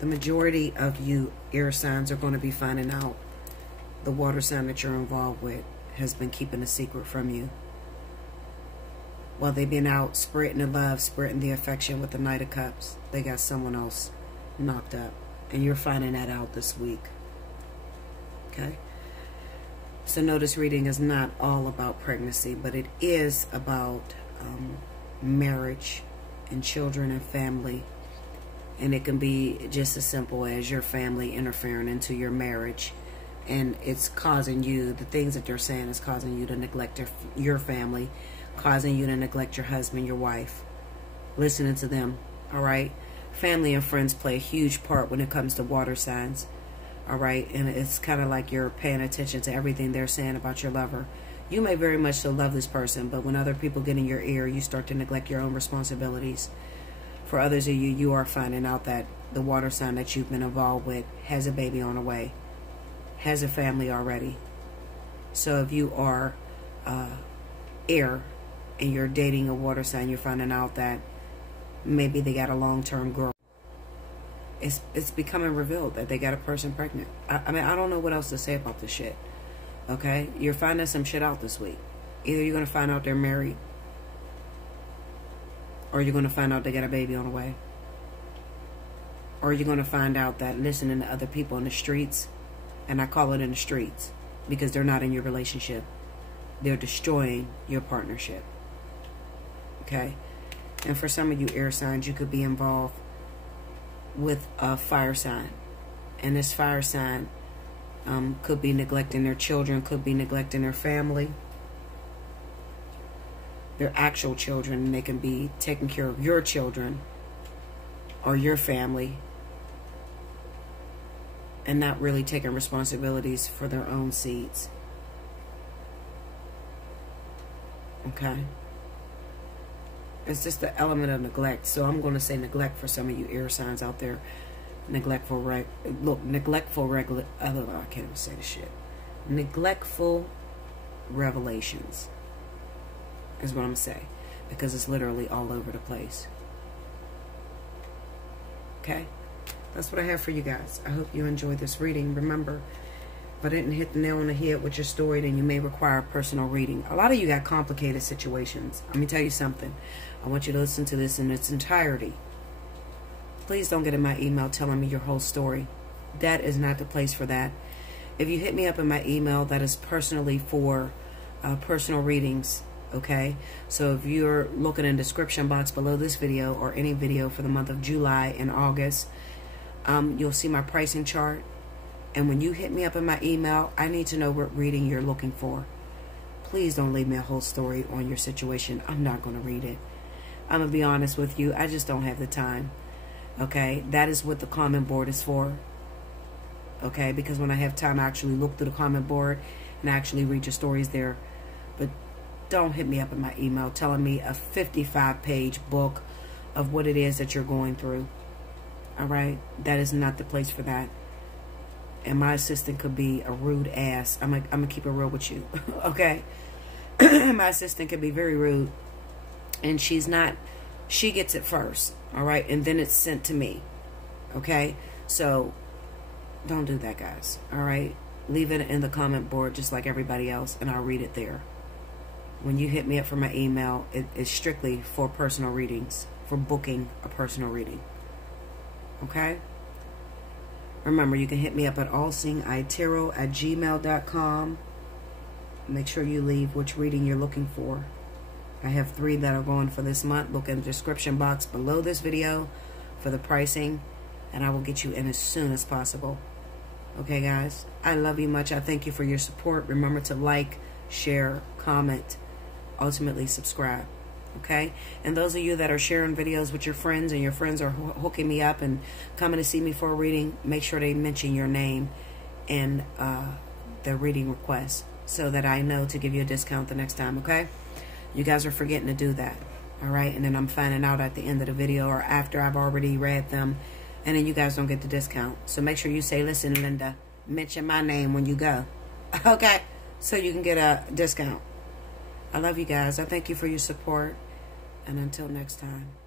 The majority of you air signs are going to be finding out the water sign that you're involved with has been keeping a secret from you. While they've been out spreading the love, spreading the affection with the Knight of Cups, they got someone else knocked up. And you're finding that out this week. Okay? So no, this reading is not all about pregnancy, but it is about marriage and children and family. And it can be just as simple as your family interfering into your marriage. And it's causing you, the things that they're saying is causing you to neglect your family, causing you to neglect your husband, your wife. Listening to them, all right? Family and friends play a huge part when it comes to water signs. All right, and it's kind of like you're paying attention to everything they're saying about your lover. You may very much so love this person, but when other people get in your ear, you start to neglect your own responsibilities. For others of you, you are finding out that the water sign that you've been involved with has a baby on the way, has a family already. So if you are air and you're dating a water sign, you're finding out that maybe they got a long-term girl. It's becoming revealed that they got a person pregnant. I mean, I don't know what else to say about this shit. Okay? You're finding some shit out this week. Either you're going to find out they're married, or you're going to find out they got a baby on the way. Or you're going to find out that listening to other people in the streets, and I call it in the streets, because they're not in your relationship. They're destroying your partnership. Okay? And for some of you air signs, you could be involved with a fire sign, and this fire sign could be neglecting their children, could be neglecting their family, their actual children, and they can be taking care of your children or your family and not really taking responsibilities for their own seeds. Okay? It's just the element of neglect. So I'm going to say neglect for some of you air signs out there. Neglectful I can't even say the shit. Neglectful revelations is what I'm going to say. Because it's literally all over the place. Okay? That's what I have for you guys. I hope you enjoyed this reading. Remember, if I didn't hit the nail on the head with your story, then you may require a personal reading. A lot of you got complicated situations. Let me tell you something. I want you to listen to this in its entirety. Please don't get in my email telling me your whole story. That is not the place for that. If you hit me up in my email, that is personally for personal readings. Okay? So if you're looking in the description box below this video or any video for the month of July and August, you'll see my pricing chart. And when you hit me up in my email, I need to know what reading you're looking for. Please don't leave me a whole story on your situation. I'm not going to read it. I'm going to be honest with you. I just don't have the time. Okay? That is what the comment board is for. Okay? Because when I have time, I actually look through the comment board and I actually read your stories there. But don't hit me up in my email telling me a 55-page book of what it is that you're going through. All right? That is not the place for that. And my assistant could be a rude ass. I'm gonna keep it real with you. Okay? My assistant could be very rude. And she's not. She gets it first. All right? And then it's sent to me. Okay? So, don't do that, guys. All right? Leave it in the comment board just like everybody else. And I'll read it there. When you hit me up for my email, it is strictly for personal readings. For booking a personal reading. Okay? Remember, you can hit me up at allseeingeyetarot@gmail.com. Make sure you leave which reading you're looking for. I have 3 that are going for this month. Look in the description box below this video for the pricing. And I will get you in as soon as possible. Okay, guys? I love you much. I thank you for your support. Remember to like, share, comment, ultimately subscribe. Okay? And those of you that are sharing videos with your friends and your friends are hooking me up and coming to see me for a reading, make sure they mention your name in the reading request so that I know to give you a discount the next time. Okay? You guys are forgetting to do that. All right? And then I'm finding out at the end of the video or after I've already read them, and then you guys don't get the discount. So make sure you say, listen, Linda, mention my name when you go. Okay? So you can get a discount. I love you guys. I thank you for your support. And until next time.